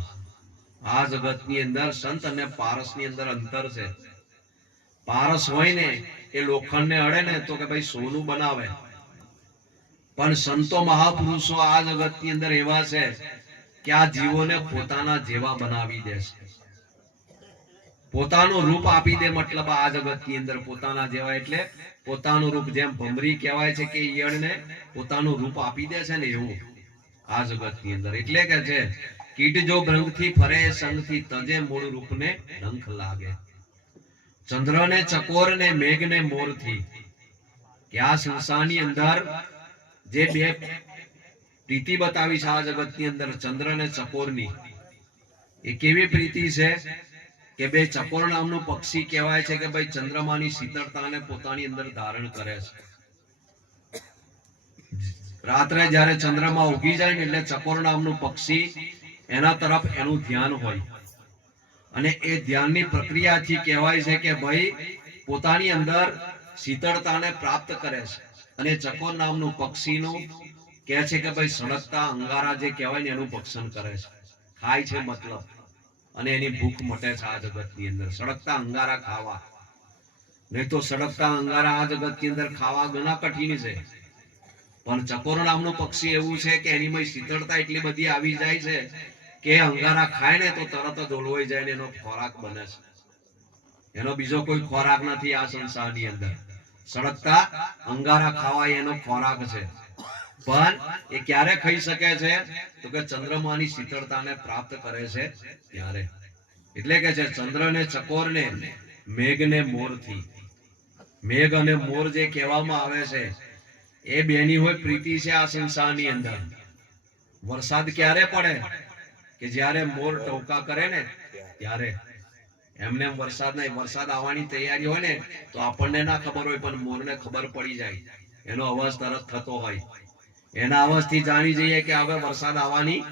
આ જગતની અંદર સંત અને પારસની અંદર અંતર છે. પારસ હોય ને એ લોખંડને અડે ને તો કે ભાઈ સોનું બનાવે, પણ સંતો મહાપુરુષો આ જગતની અંદર એવા છે કે આ જીવોને પોતાના જેવા બનાવી દે છે, પોતાનું રૂપ આપી દે. મતલબ આ જગતની અંદર પોતાના જેવા એટલે પોતાનું રૂપ, જેમ ભમરી કહેવાય છે કે ઈયળને પોતાનું રૂપ આપી દે છે ને, એવું આ જગતની અંદર. એટલે કે છે કીટ જો ભ્રંગથી ફરે સંગથી તજે મૂળ રૂપને ડંખ લાગે. ચંદ્રને ચકોરને મેઘને મોરથી, કે આ સંસારની અંદર જે બે પ્રીતિ બતાવી છે આ જગતની અંદર ચંદ્ર અને ચકોરની, એ કેવી પ્રીતિ છે કે બે ચકોર નામનું પક્ષી કહેવાય છે કે ભાઈ ચંદ્રમાની શીતળતાને પોતાની અંદર ધારણ કરે છે. રાત્રે જ્યારે ચંદ્રમા ઉગી જાય ને એટલે ચકોર નામનું પક્ષી એના તરફ એનું ધ્યાન હોય, અને એ ધ્યાનની પ્રક્રિયાથી કહેવાય છે કે ભાઈ પોતાની અંદર શીતળતાને પ્રાપ્ત કરે છે. અને ચકોર નામનું પક્ષીનું કહે છે કે ભાઈ સળગતા અંગારા જે કહેવાય ને એનું ભક્ષણ કરે છે, ખાય છે મતલબ, અને એની ભૂખ મટે છે આ જગતની અંદર સળગતા અંગારા ખાવા. નહીં તો સળગતા અંગારા આ જગતની અંદર ખાવા ઘણા કઠિન છે, પણ ચકોર નામનું પક્ષી એવું છે કે એની શીતળતા એટલી બધી આવી જાય છે કે અંગારા ખાય ને તો તરત જ ઓલવાઈ જાય ને એનો ખોરાક બને છે. એનો બીજો કોઈ ખોરાક નથી આ સંસારની અંદર. સળગતા અંગારા ખાવા એનો ખોરાક છે, પણ એ ક્યારે ખાઈ શકે છે તો કે ચંદ્રમાની શીતળતાને પ્રાપ્ત કરે છે ત્યારે. એટલે કે છે ચંદ્રને ચકોરને મેઘને મોરથી. મેઘ અને મોર જે કહેવામાં આવે છે એ બેની હોય પ્રીતિ છે આ સંસારની અંદર. વરસાદ ક્યારે પડે કે જ્યારે મોર ટોકા કરે ને ત્યારે. એમને વરસાદ નહીં, વરસાદ આવવાની તૈયારી હોય ને તો આપણને ના ખબર હોય, પણ મોરને ખબર પડી જાય, એનો અવાજ તરત થતો હોય. એના અવાજથી જાણી જઈએ કે હવે વરસાદ આવવાની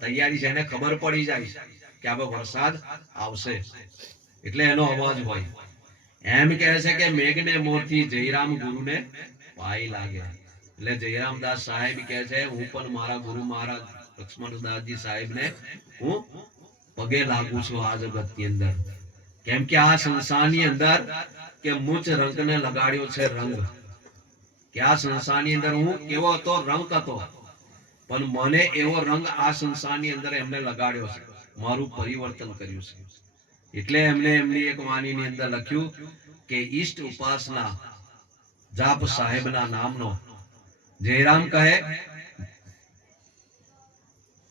તૈયારી છે, એને ખબર પડી જાય કે હવે વરસાદ આવશે, એટલે એનો અવાજ હોય. એમ કહે છે કે મેઘને મોરથી જયરામ ગુરુને પાઈ લાગે. એટલે જયરામદાસ સાહેબ કહે છે હું પણ મારા ગુરુ મહારાજ લક્ષ્મણદાસજી સાહેબને હું પગે લાગુ છું આ જગતની અંદર. કેમ કે આ સંસારની અંદર કે મુચ રંગને લગાડ્યો છે રંગ. કે આ સંસારની અંદર હું કેવો હતો, રંગ હતો, પણ મને એવો રંગ આ સંસારની અંદર એમને લગાડ્યો છે, મારું પરિવર્તન કર્યું છે. એટલે એમને એમની એક વાણીની અંદર લખ્યું કે ઈષ્ટ ઉપાસના જાપ સાહેબના નામનો જયરામ કહે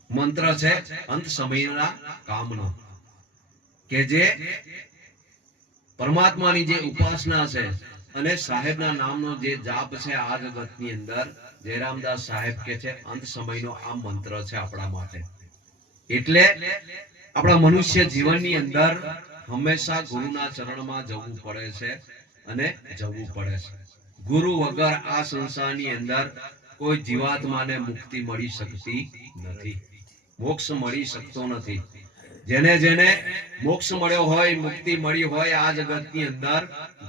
મંત્ર છે અંત સમયના કામનો. કે જે પરમાત્માની જે ઉપાસના છે અને સાહેબના નામનો જે જાપ છે આ જગતની અંદર, જયરામદાસ સાહેબ કે છે અંત સમયનો આ મંત્ર છે આપણા માટે. એટલે આપણા મનુષ્ય જીવનની અંદર હંમેશા ગુરુના ચરણમાં જવું પડે છે અને જવું પડે છે. ગુરુ વગર આ સંસારની અંદર કોઈ જીવાત્માને મુક્તિ મળી શકતી નથી, મોક્ષ મળી શકતો નથી. જેને જેને મોક્ષ મળ્યો હોય, મુક્તિ મળી હોય આ જગતની અંદર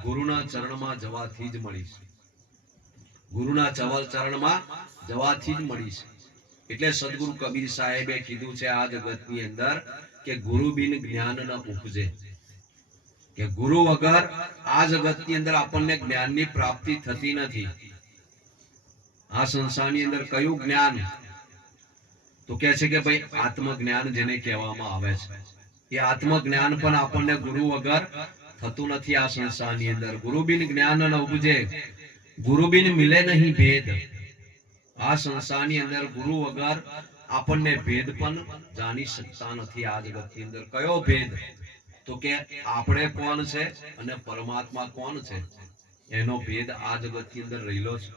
ગુરુના ચરણમાં જવાથી જ મળી છે, ગુરુના ચરણમાં જવાથી જ મળી છે. એટલે સદગુરુ કબીર સાહેબે કીધું છે આ જગતની અંદર કે ગુરુ બિન જ્ઞાન ન ઉપજે. કે ગુરુ વગર આ જગતની અંદર આપણને જ્ઞાનની પ્રાપ્તિ થતી નથી. આ સંસારની અંદર કયું જ્ઞાન તો કે છે કે ભાઈ આત્મજ્ઞાન જેને કહેવામાં આવે છે, એ આત્મજ્ઞાન પણ આપણને ગુરુ વગર થતું નથી આ સંસારની અંદર. ગુરુ બિન જ્ઞાન ન ઉપજે, ગુરુ બિન મિલે નહીં ભેદ. આ સંસારની અંદર ગુરુ વગર આપણને ભેદ પણ જાણી શકતા નથી આ જગતની અંદર. કયો ભેદ તો કે આપણે કોણ છે અને પરમાત્મા કોણ છે એનો ભેદ આ જગતની અંદર રહેલો છે.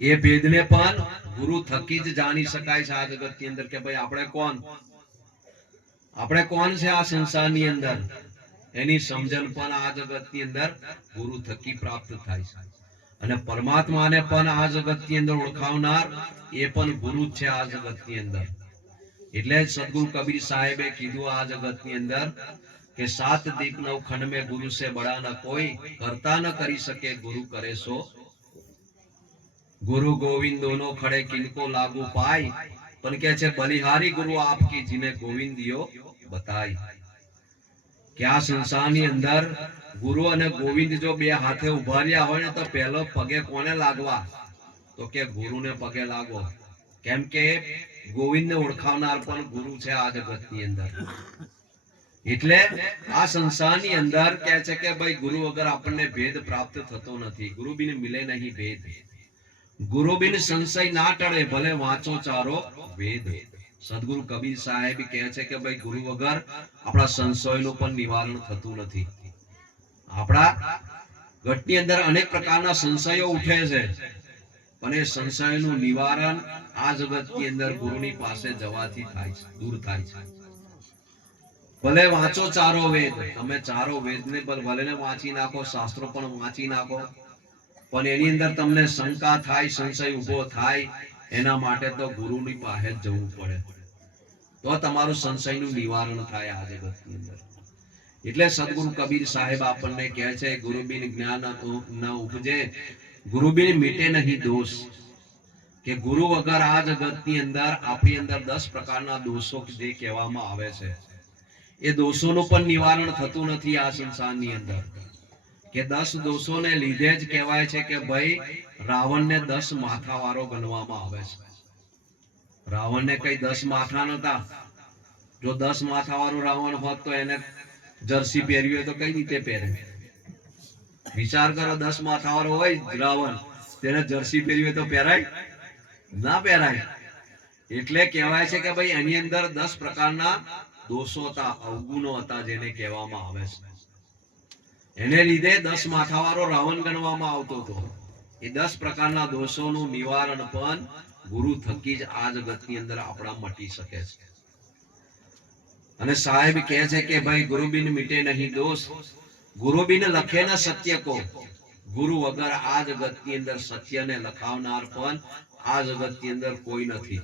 એ ભેદને પણ ગુરુ થકી જ જાણી શકાય છે આ જગતની અંદર કે ભાઈ આપણે કોણ છે આ સંસારની અંદર. એની સમજણ પણ આ જગતની અંદર ગુરુ થકી પ્રાપ્ત થાય છે. અને પરમાત્માને પણ આ જગતની અંદર ઓળખાવનાર એ પણ ગુરુ જ છે આ જગતની અંદર. એટલે જ સદગુરુ કબીર સાહેબે કીધું આ જગતની અંદર કે 7 દીપ 9 ખંડ में गुरु से बड़ा न कोई, करता न કરી શકે ગુરુ કરે સો गुरु गोविंद दोनों खड़े किनको लागू पाई, पण કે છે બલિહારી ગુરુ આપકી જીને ગોવિંદિયો બતાઈ। કે આ સંસારની અંદર ગુરુ અને ગોવિંદ જો બે હાથે ઉભા રહ્યા હોય ને તો પહેલો પગે કોને લાગવા, તો કે ગુરુને પગે લાગો। કેમ કે ગોવિંદને ઓળખાવનાર પણ ગુરુ છે આ જગતની અંદર। એટલે આ સંસારની અંદર કહે છે કે ભાઈ ગુરુ વગર આપણને ભેદ પ્રાપ્ત થતો નથી। ગુરુ બિન મિલે નહીં ભેદ, ગુરુ બિન સંશય ના ટળે ભલે વાંચો ચારો વેદ। સદગુરુ કબીર સાહેબ કહે છે કે ભાઈ ગુરુ વગર આપણા સંશયનું પણ નિવારણ થતું નથી। આપણા ઘટની અંદર અનેક પ્રકારના સંશયો ઉઠે છે, પણ એ સંશયનું નિવારણ આ જગતની અંદર ગુરુની પાસે જવાથી થાય છે, દૂર થાય છે। ભલે વાંચો ચારો વેદ, તમે ચારો વેદને ભલે ને વાંચી નાખો, શાસ્ત્રો પણ વાંચી નાખો, પણ એની અંદર તમને શંકા થાય, સંશય ઉભો થાય, એના માટે તો ગુરુની પાસે જ જવું પડે, તો તમારું સંશયનું નિવારણ થાય આ જગતની અંદર। એટલે સદગુરુ કબીર સાહેબ આપણને કહે છે ગુરુ બિન જ્ઞાન ન ઉપજે, ગુરુ બિન મીટે નહીં દોષ। કે ગુરુ વગર આ જગતની અંદર આપણી અંદર 10 પ્રકારના દોષો જે કહેવામાં આવે છે, એ દોષોનું પણ નિવારણ થતું નથી આ સંસારની અંદર। કે 10 દોષોને લીધે જ કહેવાય છે કે ભાઈ રાવણને 10 માથા વાળો ગણવામાં આવે છે। રાવણને કઈ 10 માથા નતા, જો 10 માથા વાળો રાવણ હોત તો એને જર્સી પહેરવી હોય તો કઈ રીતે પહેરે? વિચાર કરો, 10 માથા વાળો હોય રાવણ, તેને જર્સી પહેરવી હોય તો પહેરાય? ના પહેરાય। એટલે કહેવાય છે કે ભાઈ એની અંદર 10 પ્રકારના દોષો હતા, અવગુણો હતા, જેને કહેવામાં આવે છે। એને લીધે 10 માથાવાળો રાવણ ગણવામાં આવતો હતો। એ 10 પ્રકારના દોષોનું નિવારણ પણ ગુરુ થકી જ આ જગતની અંદર આપણા મટી શકે છે। અને સાહેબ કહે છે કે ભાઈ ગુરુ બિન મીટે નહીં દોષ, ગુરુ બિન લખે ન સત્ય કો। ગુરુ વગર આ જગતની અંદર સત્યને લખાવનાર પણ આ જગતની અંદર કોઈ નથી।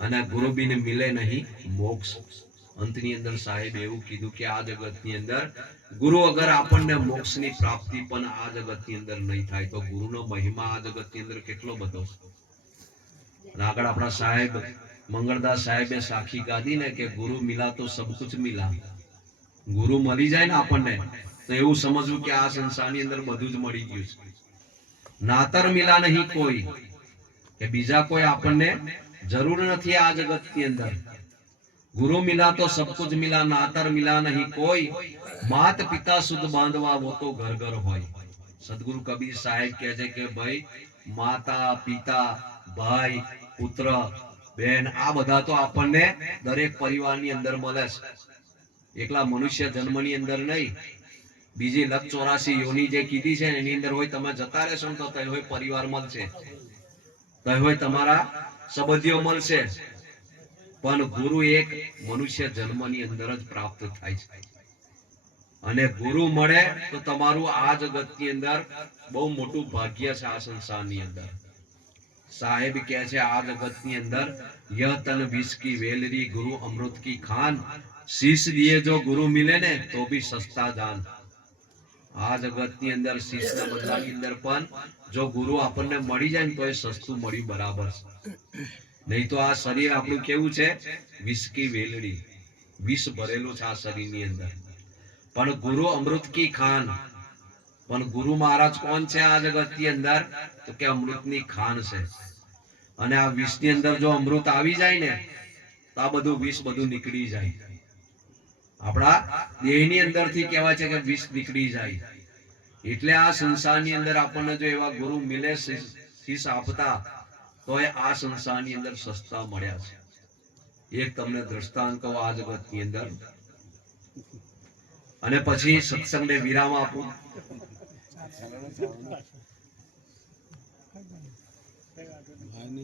અને ગુરુ બિન મિલે નહીં મોક્ષ। અંતની અંદર સાહેબ એવું કીધું કે આ જગતની અંદર ગુરુ વગર આપણને મોક્ષની પ્રાપ્તિ પણ આ જગતની અંદર નહીં થાય। તો ગુરુનો મહિમા આ જગતની અંદર કેટલો બધો। અને આગળ આપણા સાહેબ મંગળદાસ સાહેબે સાખી ગાધી ને કે ગુરુ મિલા તો સબ કુછ મિલા। ગુરુ મળી જાય ને આપણને તો એવું સમજવું કે આ સંસારની અંદર બધું જ મળી ગયું છે। નાતર મિલા નહીં કોઈ, કે બીજા કોઈ આપણને જરૂર નથી આ જગતની અંદર। गुरु मिला तो सब कुछ मिला, नातर मिला नहीं कोई, मात पिता शुद्ध बांधवा वो तो घर घर होय। सदगुरु कबीर साहेब કહે છે કે ભાઈ માતા પિતા ભાઈ પુત્ર બેન આ બધા તો આપણને દરેક પરિવારની અંદર મળે છે। એકલા મનુષ્ય જન્મની અંદર નહીં, બીજી 184 યોની જે કીધી છે એની અંદર હોય તમે જતા રહેશો તો તય હોય પરિવાર મળશે, તય હોય તમારા સંબંધીઓ મળશે, પણ ગુરુ એક મનુષ્ય જન્મની અંદર જ પ્રાપ્ત થાય છે। અને ગુરુ મળે તો તમારું આ જગતની અંદર બહુ મોટું ભાગ્ય છે આ સંસારની અંદર। સાહેબ કહે છે આ જગતની અંદર યહ તન વિષ કી વેલરી ગુરુ અમૃત કી ખાન, શીશ દિए જો ગુરુ મિલે ને તો ભી સસ્તા જાન। આ જગતની અંદર શીશના બદલાની અંદર પણ જો ગુરુ આપણને મળી જાય ને તો એ સસ્તું મળ્યું બરાબર છે। નહીં તો આ શરીર આપણું કેવું છે? વિષ કી વેલડી, વિષ ભરેલું છે આ શરીરની અંદર। પણ ગુરુ અમૃત કી ખાન, પણ ગુરુ મહારાજ કોણ છે આ જગતની અંદર? તો કે અમૃતની ખાન છે। અને આ વિષની અંદર જો અમૃત આવી જાય ને તો આ બધું વિષ બધું નીકળી જાય। આપણા દેહની અંદરથી કહેવાય છે કે વિષ નીકળી જાય। એટલે આ સંસારની અંદર આપણને જો એવા ગુરુ મિલે શીશ આપતા તો એ આ સંસારની અંદર સસ્તા મળ્યા છે। એક તમને દ્રષ્ટાંત કહું આ જગતની અંદર, અને પછી સત્સંગને વિરામ આપું।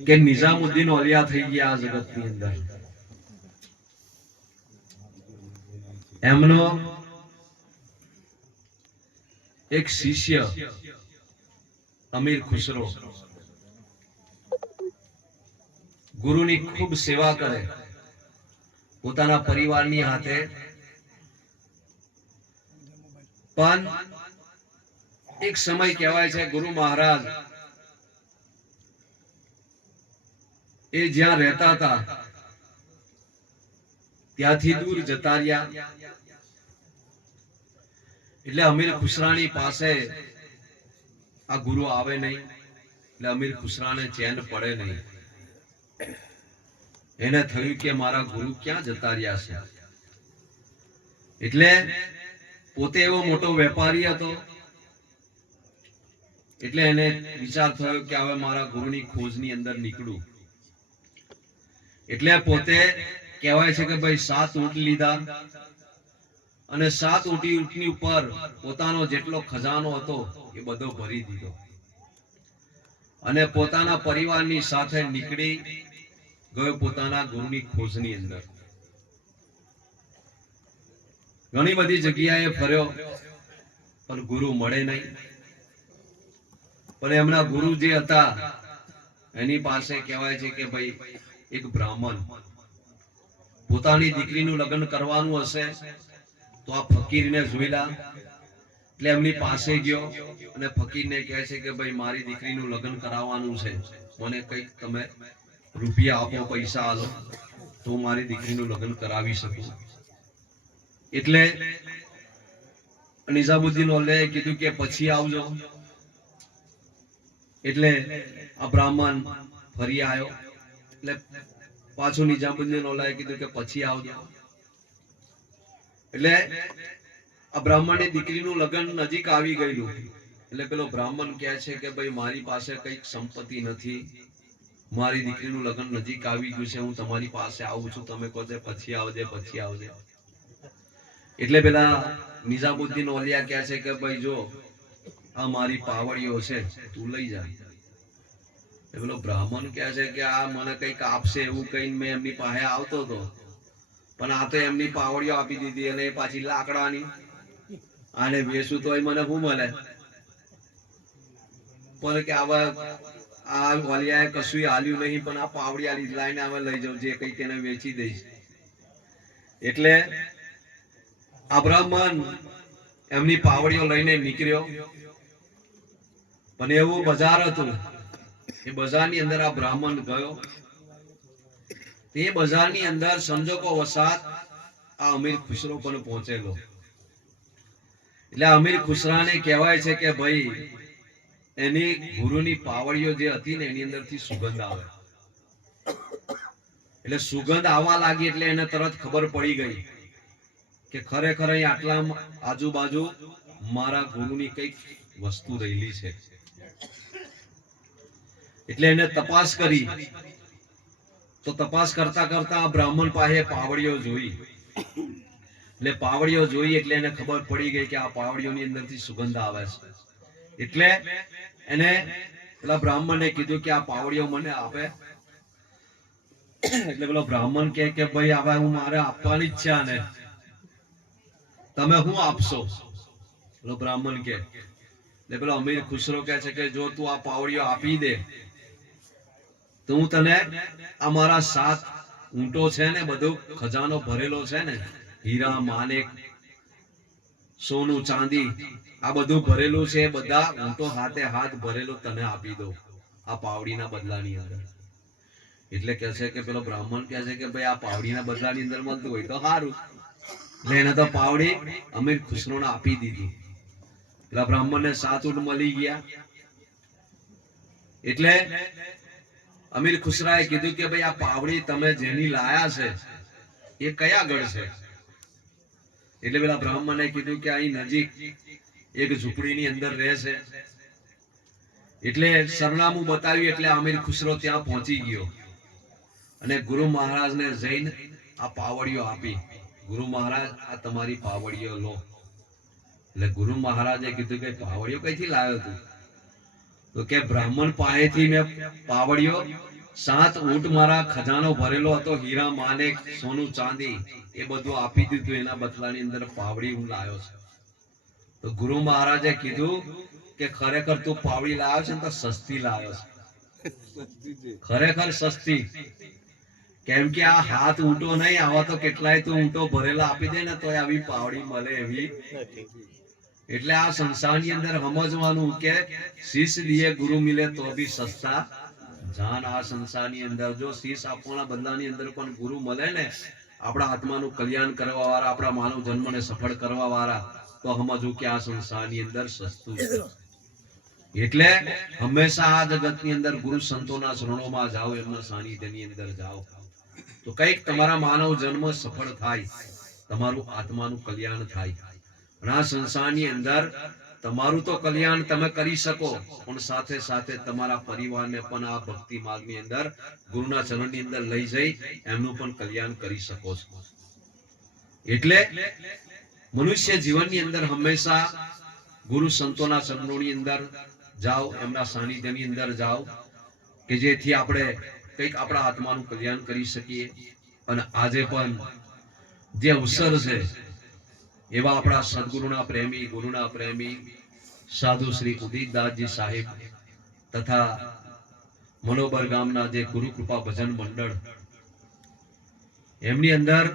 કે નિઝામુદ્દીન ઓલિયા થઈ ગયા આ જગતની અંદર। એમનો એક શિષ્ય અમીર ખુસરો ગુરુની ખૂબ સેવા કરે, પોતાના પરિવારની હાથે, પણ એક સમય કહેવાય છે ગુરુ મહારાજ એ જ્યાં રહેતા હતા ત્યાંથી દૂર જતા રહ્યા. એટલે અમીર ખુસરાની પાસે આ ગુરુ આવે નહીં. એટલે અમીર ખુસરાને ચેન પડે નહીં. એને થયું કે મારા ગુરુ ક્યાં જતા રહ્યા છે. એટલે પોતે એવો મોટો વેપારી હતો. એટલે એને વિચાર થયો કે હવે મારા ગુરુની ખોજની અંદર નીકળું. એટલે પોતે કહેવાય છે કે ભાઈ 7 ઊંટ લીધા અને 7 ઊંટની ઉપર પોતાનો જેટલો ખજાનો હતો એ બધો ભરી દીધો અને પોતાના પરિવારની સાથે નીકળી ગયો પોતાના ગુરુની ખોજની અંદર. ઘણી બધી જગ્યાએ ફર્યો પણ ગુરુ મળે નહીં. પણ એમના ગુરુ જે હતા એની પાસે કહેવાય છે કે ભાઈ એક બ્રાહ્મણ પોતાની દીકરીનું લગ્ન કરવાનું હશે તો આ ફકીરને જોઈ લા. એટલે એમની પાસે ગયો અને ફકીરને કહે છે કે ભાઈ મારી દીકરીનું લગ્ન કરાવવાનું છે, મને કંઈક તમે રૂપિયા આપો, પૈસા આલો તો મારી દીકરીનું લગ્ન કરાવી શકું. એટલે નિઝામુદ્દીન ઓલે કીધું કે પછી આવજો. એટલે આ બ્રાહ્મણ ફરી આવ્યો. એટલે પાછું નિઝામુદ્દીન ઓલાએ કીધું કે પછી આવજો. એટલે આ બ્રાહ્મણની દીકરીનું લગ્ન નજીક આવી ગયેલું. એટલે પેલો બ્રાહ્મણ કહે છે કે ભાઈ મારી પાસે કઈક સંપત્તિ નથી, મારી દીકરીનું લગ્ન નજીક આવી ગયું છે, હું તમારી પાસે આવું છું, તમે કહો છો પછી આવજે પછી આવજે. એટલે પેલા નિઝામુદ્દીન ઓલિયા કહે છે કે ભાઈ જો આ મારી પાવડીઓ છે, તું લઈ જા. પેલો બ્રાહ્મણ કહે છે કે આ મને કઈક આપશે એવું કહીને મેં એમની પાસે આવતો હતો, પણ આ તો એમની પાવડીઓ આપી દીધી અને પાછી લાકડાની. આને વેચું તો મને શું મળે? પણ કે આવા આ ઓલિયાએ કશું હાલ્યું નહીં, પણ આ પાવડી આલી લાઈને અમે લઈ જાઉં, જે કઈ તેને વેચી દઈશ. એટલે આ બ્રાહ્મણ એમની પાવડીઓ લઈને નીકળ્યો. પણ એવું બજાર હતું, એ બજારની અંદર આ બ્રાહ્મણ ગયો. તે બજારની અંદર સંજોગો વસાત આ અમીર ખુસરો પણ પહોંચેલો. એટલે અમીર ખુસરાને કહેવાય છે કે ભાઈ એની ગુરુની પાવડીઓ જે હતી ને એની અંદરથી સુગંધ આવે. એટલે સુગંધ આવવા લાગી એટલે એને તરત ખબર પડી ગઈ કે ખરેખર અહીં આટલા આજુબાજુ મારા ગુરુની કઈક વસ્તુ રહેલી છે. એટલે એને તપાસ કરી. તો તપાસ કરતા કરતા આ બ્રાહ્મણ પાસે પાવડીઓ જોઈ. એટલે પાવડીઓ જોઈ એટલે એને ખબર પડી ગઈ કે આ પાવડીઓની અંદરથી સુગંધ આવે છે. એટલે એને પેલા બ્રાહ્મણને કીધું કે આ પાવડીઓ મને આપે. એટલે પેલો બ્રાહ્મણ કહે કે ભાઈ હવે હું મારે આપવાની જ છે આને, તમે શું આપશો? પેલો બ્રાહ્મણ કહે. એટલે પેલો અમીર ખુસરો કહે છે કે જો તું આ પાવડીઓ આપી દે તો હું તને અમારા 7 ઊંટો છે ને બધો ખજાનો ભરેલો છે ને, હીરા માણેક સોનું ચાંદી આ બધું ભરેલું છે, બધા ઊંટો હાથે હાથ ભરેલું તને આપી દો આ પાવડીના બદલાની અંદર. એટલે કહે છે કે પેલો બ્રાહ્મણ કહે છે કે ભાઈ આ પાવડીના બદલાની અંદર મળતું હોય તો સારું. એટલે એને તો પાવડી અમીર ખુસરોને આપી દીધી. પેલા બ્રાહ્મણને 7 ઊંટ મળી ગયા. એટલે અમીર ખુસરાએ કીધું કે ભાઈ આ પાવડી તમે જેની લાયા છે એ કયા ગઢ છે? એટલે પેલા બ્રાહ્મણે કીધું કે અહીં નજીક એક ઝૂંપડીની અંદર રહે છે. એટલે સરનામું બતાવ્યું. એટલે અમીર ખુસરો ત્યાં પહોંચી ગયો અને ગુરુ મહારાજને જઈને આ પાવડીઓ આપી. ગુરુ મહારાજ આ તમારી પાવડીઓ લો. એટલે ગુરુ મહારાજે કીધું કે પાવડીઓ કઈથી લાવ્યો તું? તો કે બ્રાહ્મણ પાસેથી મેં પાવડીઓ 7 ઊંટ મારા ખજાનો ભરેલો હતો, હીરા માણેક સોનું ચાંદી એ બધું આપી દીધું, એના બદલાની અંદર પાવડી હું લાવ્યો છું. તો ગુરુ મહારાજે કીધું કે ખરેખર તું પાવડી લાવ્યો છે ને તો સસ્તી લાવ્યો છે, ખરેખર સસ્તી. કેમ કે આ હાથ ઊંટો નહીં, આવા તો કેટલાય તું ઊંટો ભરેલા આપી દે ને તો આવી પાવડી મળે એવી. એટલે આ સંસારની અંદર સમજવાનું કે શિષ્ય લીએ ગુરુ મિલે તો ભી સસ્તા જાન આ સંસારની અંદર જો શીશ આપવાના બદલાની અંદર પણ ગુરુ મળે ને, આપણા આત્માનું કલ્યાણ કરવા વાળા, આપણા માનવ જન્મને સફળ કરવા વાળા, તો સમજવું કે આ સંસારની અંદર સસ્તું છે. એટલે હંમેશા આ જગતની અંદર ગુરુ સંતોના શરણોમાં જાઓ, એમના સાનિધ્યની અંદર જાઓ, તો કઈક તમારા માનવ જન્મ સફળ થાય, તમારું આત્માનું કલ્યાણ થાય. અને આ સંસારની અંદર તમારું તો કલ્યાણ તમે કરી શકો, પણ સાથે સાથે તમારા પરિવારને પણ આ ભક્તિ માર્ગની અંદર ગુરુના ચરણની અંદર લઈ જઈ એમનું પણ કલ્યાણ કરી શકો છો. એટલે મનુષ્ય જીવનની અંદર હંમેશા ગુરુ સંતોના ચરણોની અંદર જાઓ, એમના સાનિધ્યની અંદર જાઓ, કે જેથી આપણે કંઈક આપણા આત્માનું કલ્યાણ કરી શકીએ. અને આજે પણ જે અવસર છે એવા આપણા સદગુરુના પ્રેમી, ગુરુના પ્રેમી સાધુ શ્રી ઉદિતદાસજી સાહેબ તથા મનોબર ગામના જે ગુરુ કૃપા ભજન મંડળ, એમની અંદર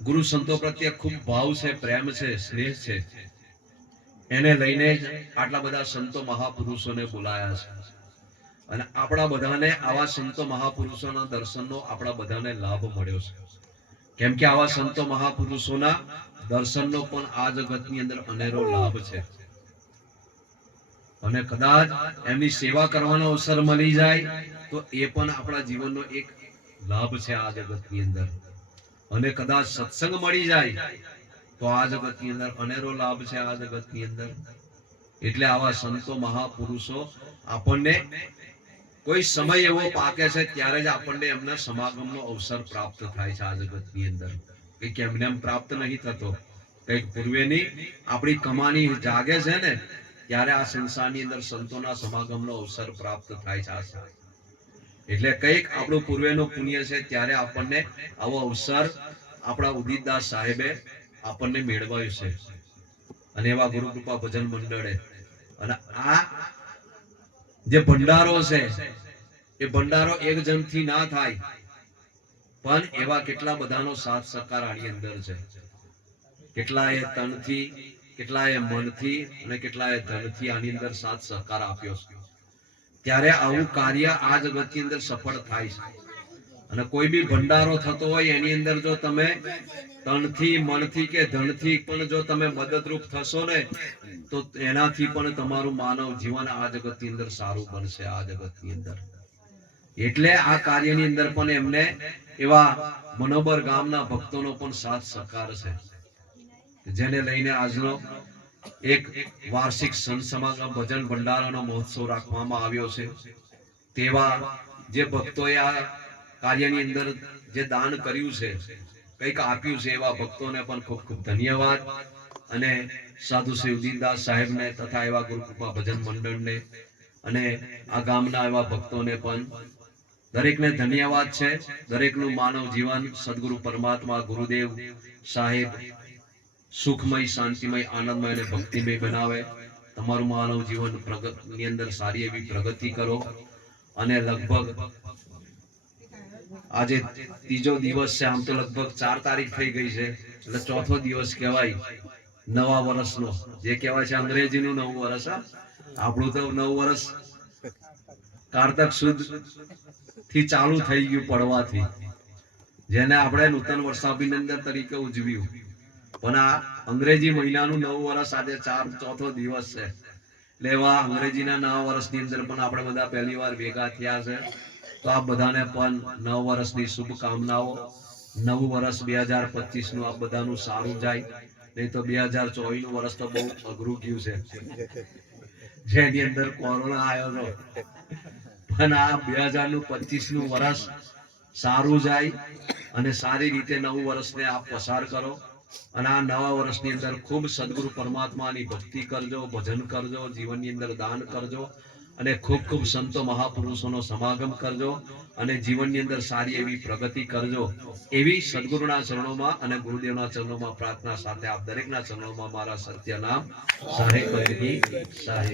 ગુરુ સંતો પ્રત્યે ખૂબ ભાવ છે, પ્રેમ છે, સ્નેહ છે. એને લઈને જ આટલા બધા સંતો મહાપુરુષોને બોલાયા છે. અને આપણા બધાને આવા સંતો મહાપુરુષોના દર્શનનો આપણા બધાને લાભ મળ્યો છે. કેમ કે આવા સંતો મહાપુરુષોના દર્શનનો પણ આ જગતની અંદર અનેરો લાભ છે. અને કદાચ એમની સેવા કરવાનો અવસર મળી જાય તો એ પણ આપણા જીવનનો એક લાભ છે આ જગતની અંદર. અને કદાચ સત્સંગ મળી જાય તો આ જગતની અંદર અનેરો લાભ છે આ જગતની અંદર. એટલે આવા સંતો મહાપુરુષો આપણને કોઈ સમય એવો પાકે છે ત્યારે જ આપણને એમના સમાગમનો અવસર પ્રાપ્ત થાય છે આ જગતની અંદર. કંઈક એમને એમ પ્રાપ્ત નહીં થતો, કંઈક પૂર્વેની આપણી કમાની જાગે છે ને ત્યારે આ સંસારની અંદર સંતોના સમાગમનો અવસર પ્રાપ્ત થાય છે. એટલે કંઈક આપણું પૂર્વેનું પુણ્ય છે ત્યારે આપણને આવો અવસર આપણા ઉદિતદાસ સાહેબે આપણને મેળવાયું છે. અને એવા ગુરુ કૃપા ભજન મંડળે, અને આ જે ભંડારો છે એ ભંડારો એક જણથી ના થાય, પણ એવા કેટલા બધાનો સાથ સહકાર આની અંદર છે. કેટલાએ તનથી, કેટલાએ મનથી અને કેટલાએ ધનથી આની અંદર સાથ સહકાર આપ્યો છે. ત્યારે આવું કાર્ય આ જગતની અંદર સફળ થાય છે. અને કોઈ બી ભંડારો થતો હોય એની અંદર જો તમે તનથી, મનથી કે ધનથી પણ જો તમે મદદરૂપ થશો ને તો એનાથી પણ તમારું માનવ જીવન આ જગતની અંદર સારું બનશે આ જગતની અંદર. એટલે આ કાર્યની અંદર પણ એમને એવા મનોબર ગામના ભક્તોનો પણ સાથ સહકાર છે, જેને લઈને આજનો એક વાર્ષિક સંત સમાગમ ભજન ભંડારાનો મહોત્સવ રાખવામાં આવ્યો છે. તેવા જે ભક્તોએ આ કાર્યની અંદર જે દાન કર્યું છે, કંઈક આપ્યું છે, એવા ભક્તોને પણ ખૂબ ખૂબ ધન્યવાદ. અને સાધુ શ્રી ઉદિતદાસ સાહેબને તથા એવા ગુરુ કૃપા ભજન મંડળને અને આ ગામના એવા ભક્તોને પણ દરેકને ધન્યવાદ છે. દરેકનું માનવ જીવન સદગુરુ પરમાત્મા ગુરુદેવ સાહેબ સુખમય, શાંતિમય, આનંદમય અને ભક્તિમય બનાવે. તમારું માનવ જીવન પ્રગતિની અંદર સારી એવી પ્રગતિ કરો. અને લગભગ આજે ત્રીજો દિવસ છે, આમ તો લગભગ 4 તારીખ થઈ ગઈ છે, એટલે ચોથો દિવસ કહેવાય નવા વર્ષનો, જે કહેવાય છે અંગ્રેજીનું નવું વર્ષ. આપણું તો નવું વર્ષ કારતક સુદ થી ચાલુ થઈ ગયું પડવાથી, જેને આપણે નૂતન વર્ષાભિનંદન તરીકે ઉજવ્યું. પણ આ અંગ્રેજી મહિનાનું નવું વર્ષ આજે ચોથો દિવસ છે. એટલે એવા અંગ્રેજીના નવા વર્ષની અંદર પણ આપણે બધા પહેલી વાર ભેગા થયા છે. તો આ બધાને પણ નવ વર્ષની શુભકામનાઓ. નવું વર્ષ 2025 નું આ બધાનું સારું જાય, નહીં તો 2024 નું વર્ષ તો બહુ અઘરું ગયું છે, જેની અંદર કોરોના આવ્યો હતો. પણ આ 2025 નું વર્ષ સારું જાય અને સારી રીતે નવું વર્ષને આપ પસાર કરો. અને આ નવા વર્ષની અંદર ખૂબ સદગુરુ પરમાત્માની ભક્તિ કરજો, ભજન કરજો, જીવનની અંદર દાન કરજો અને ખૂબ ખૂબ સંતો મહાપુરુષોનો સમાગમ કરજો અને જીવનની અંદર સારી એવી પ્રગતિ કરજો. એવી સદગુરુના ચરણોમાં અને ગુરુદેવના ચરણોમાં પ્રાર્થના સાથે આપ દરેકના ચરણોમાં મારા સત્ય નામ સાહેબ.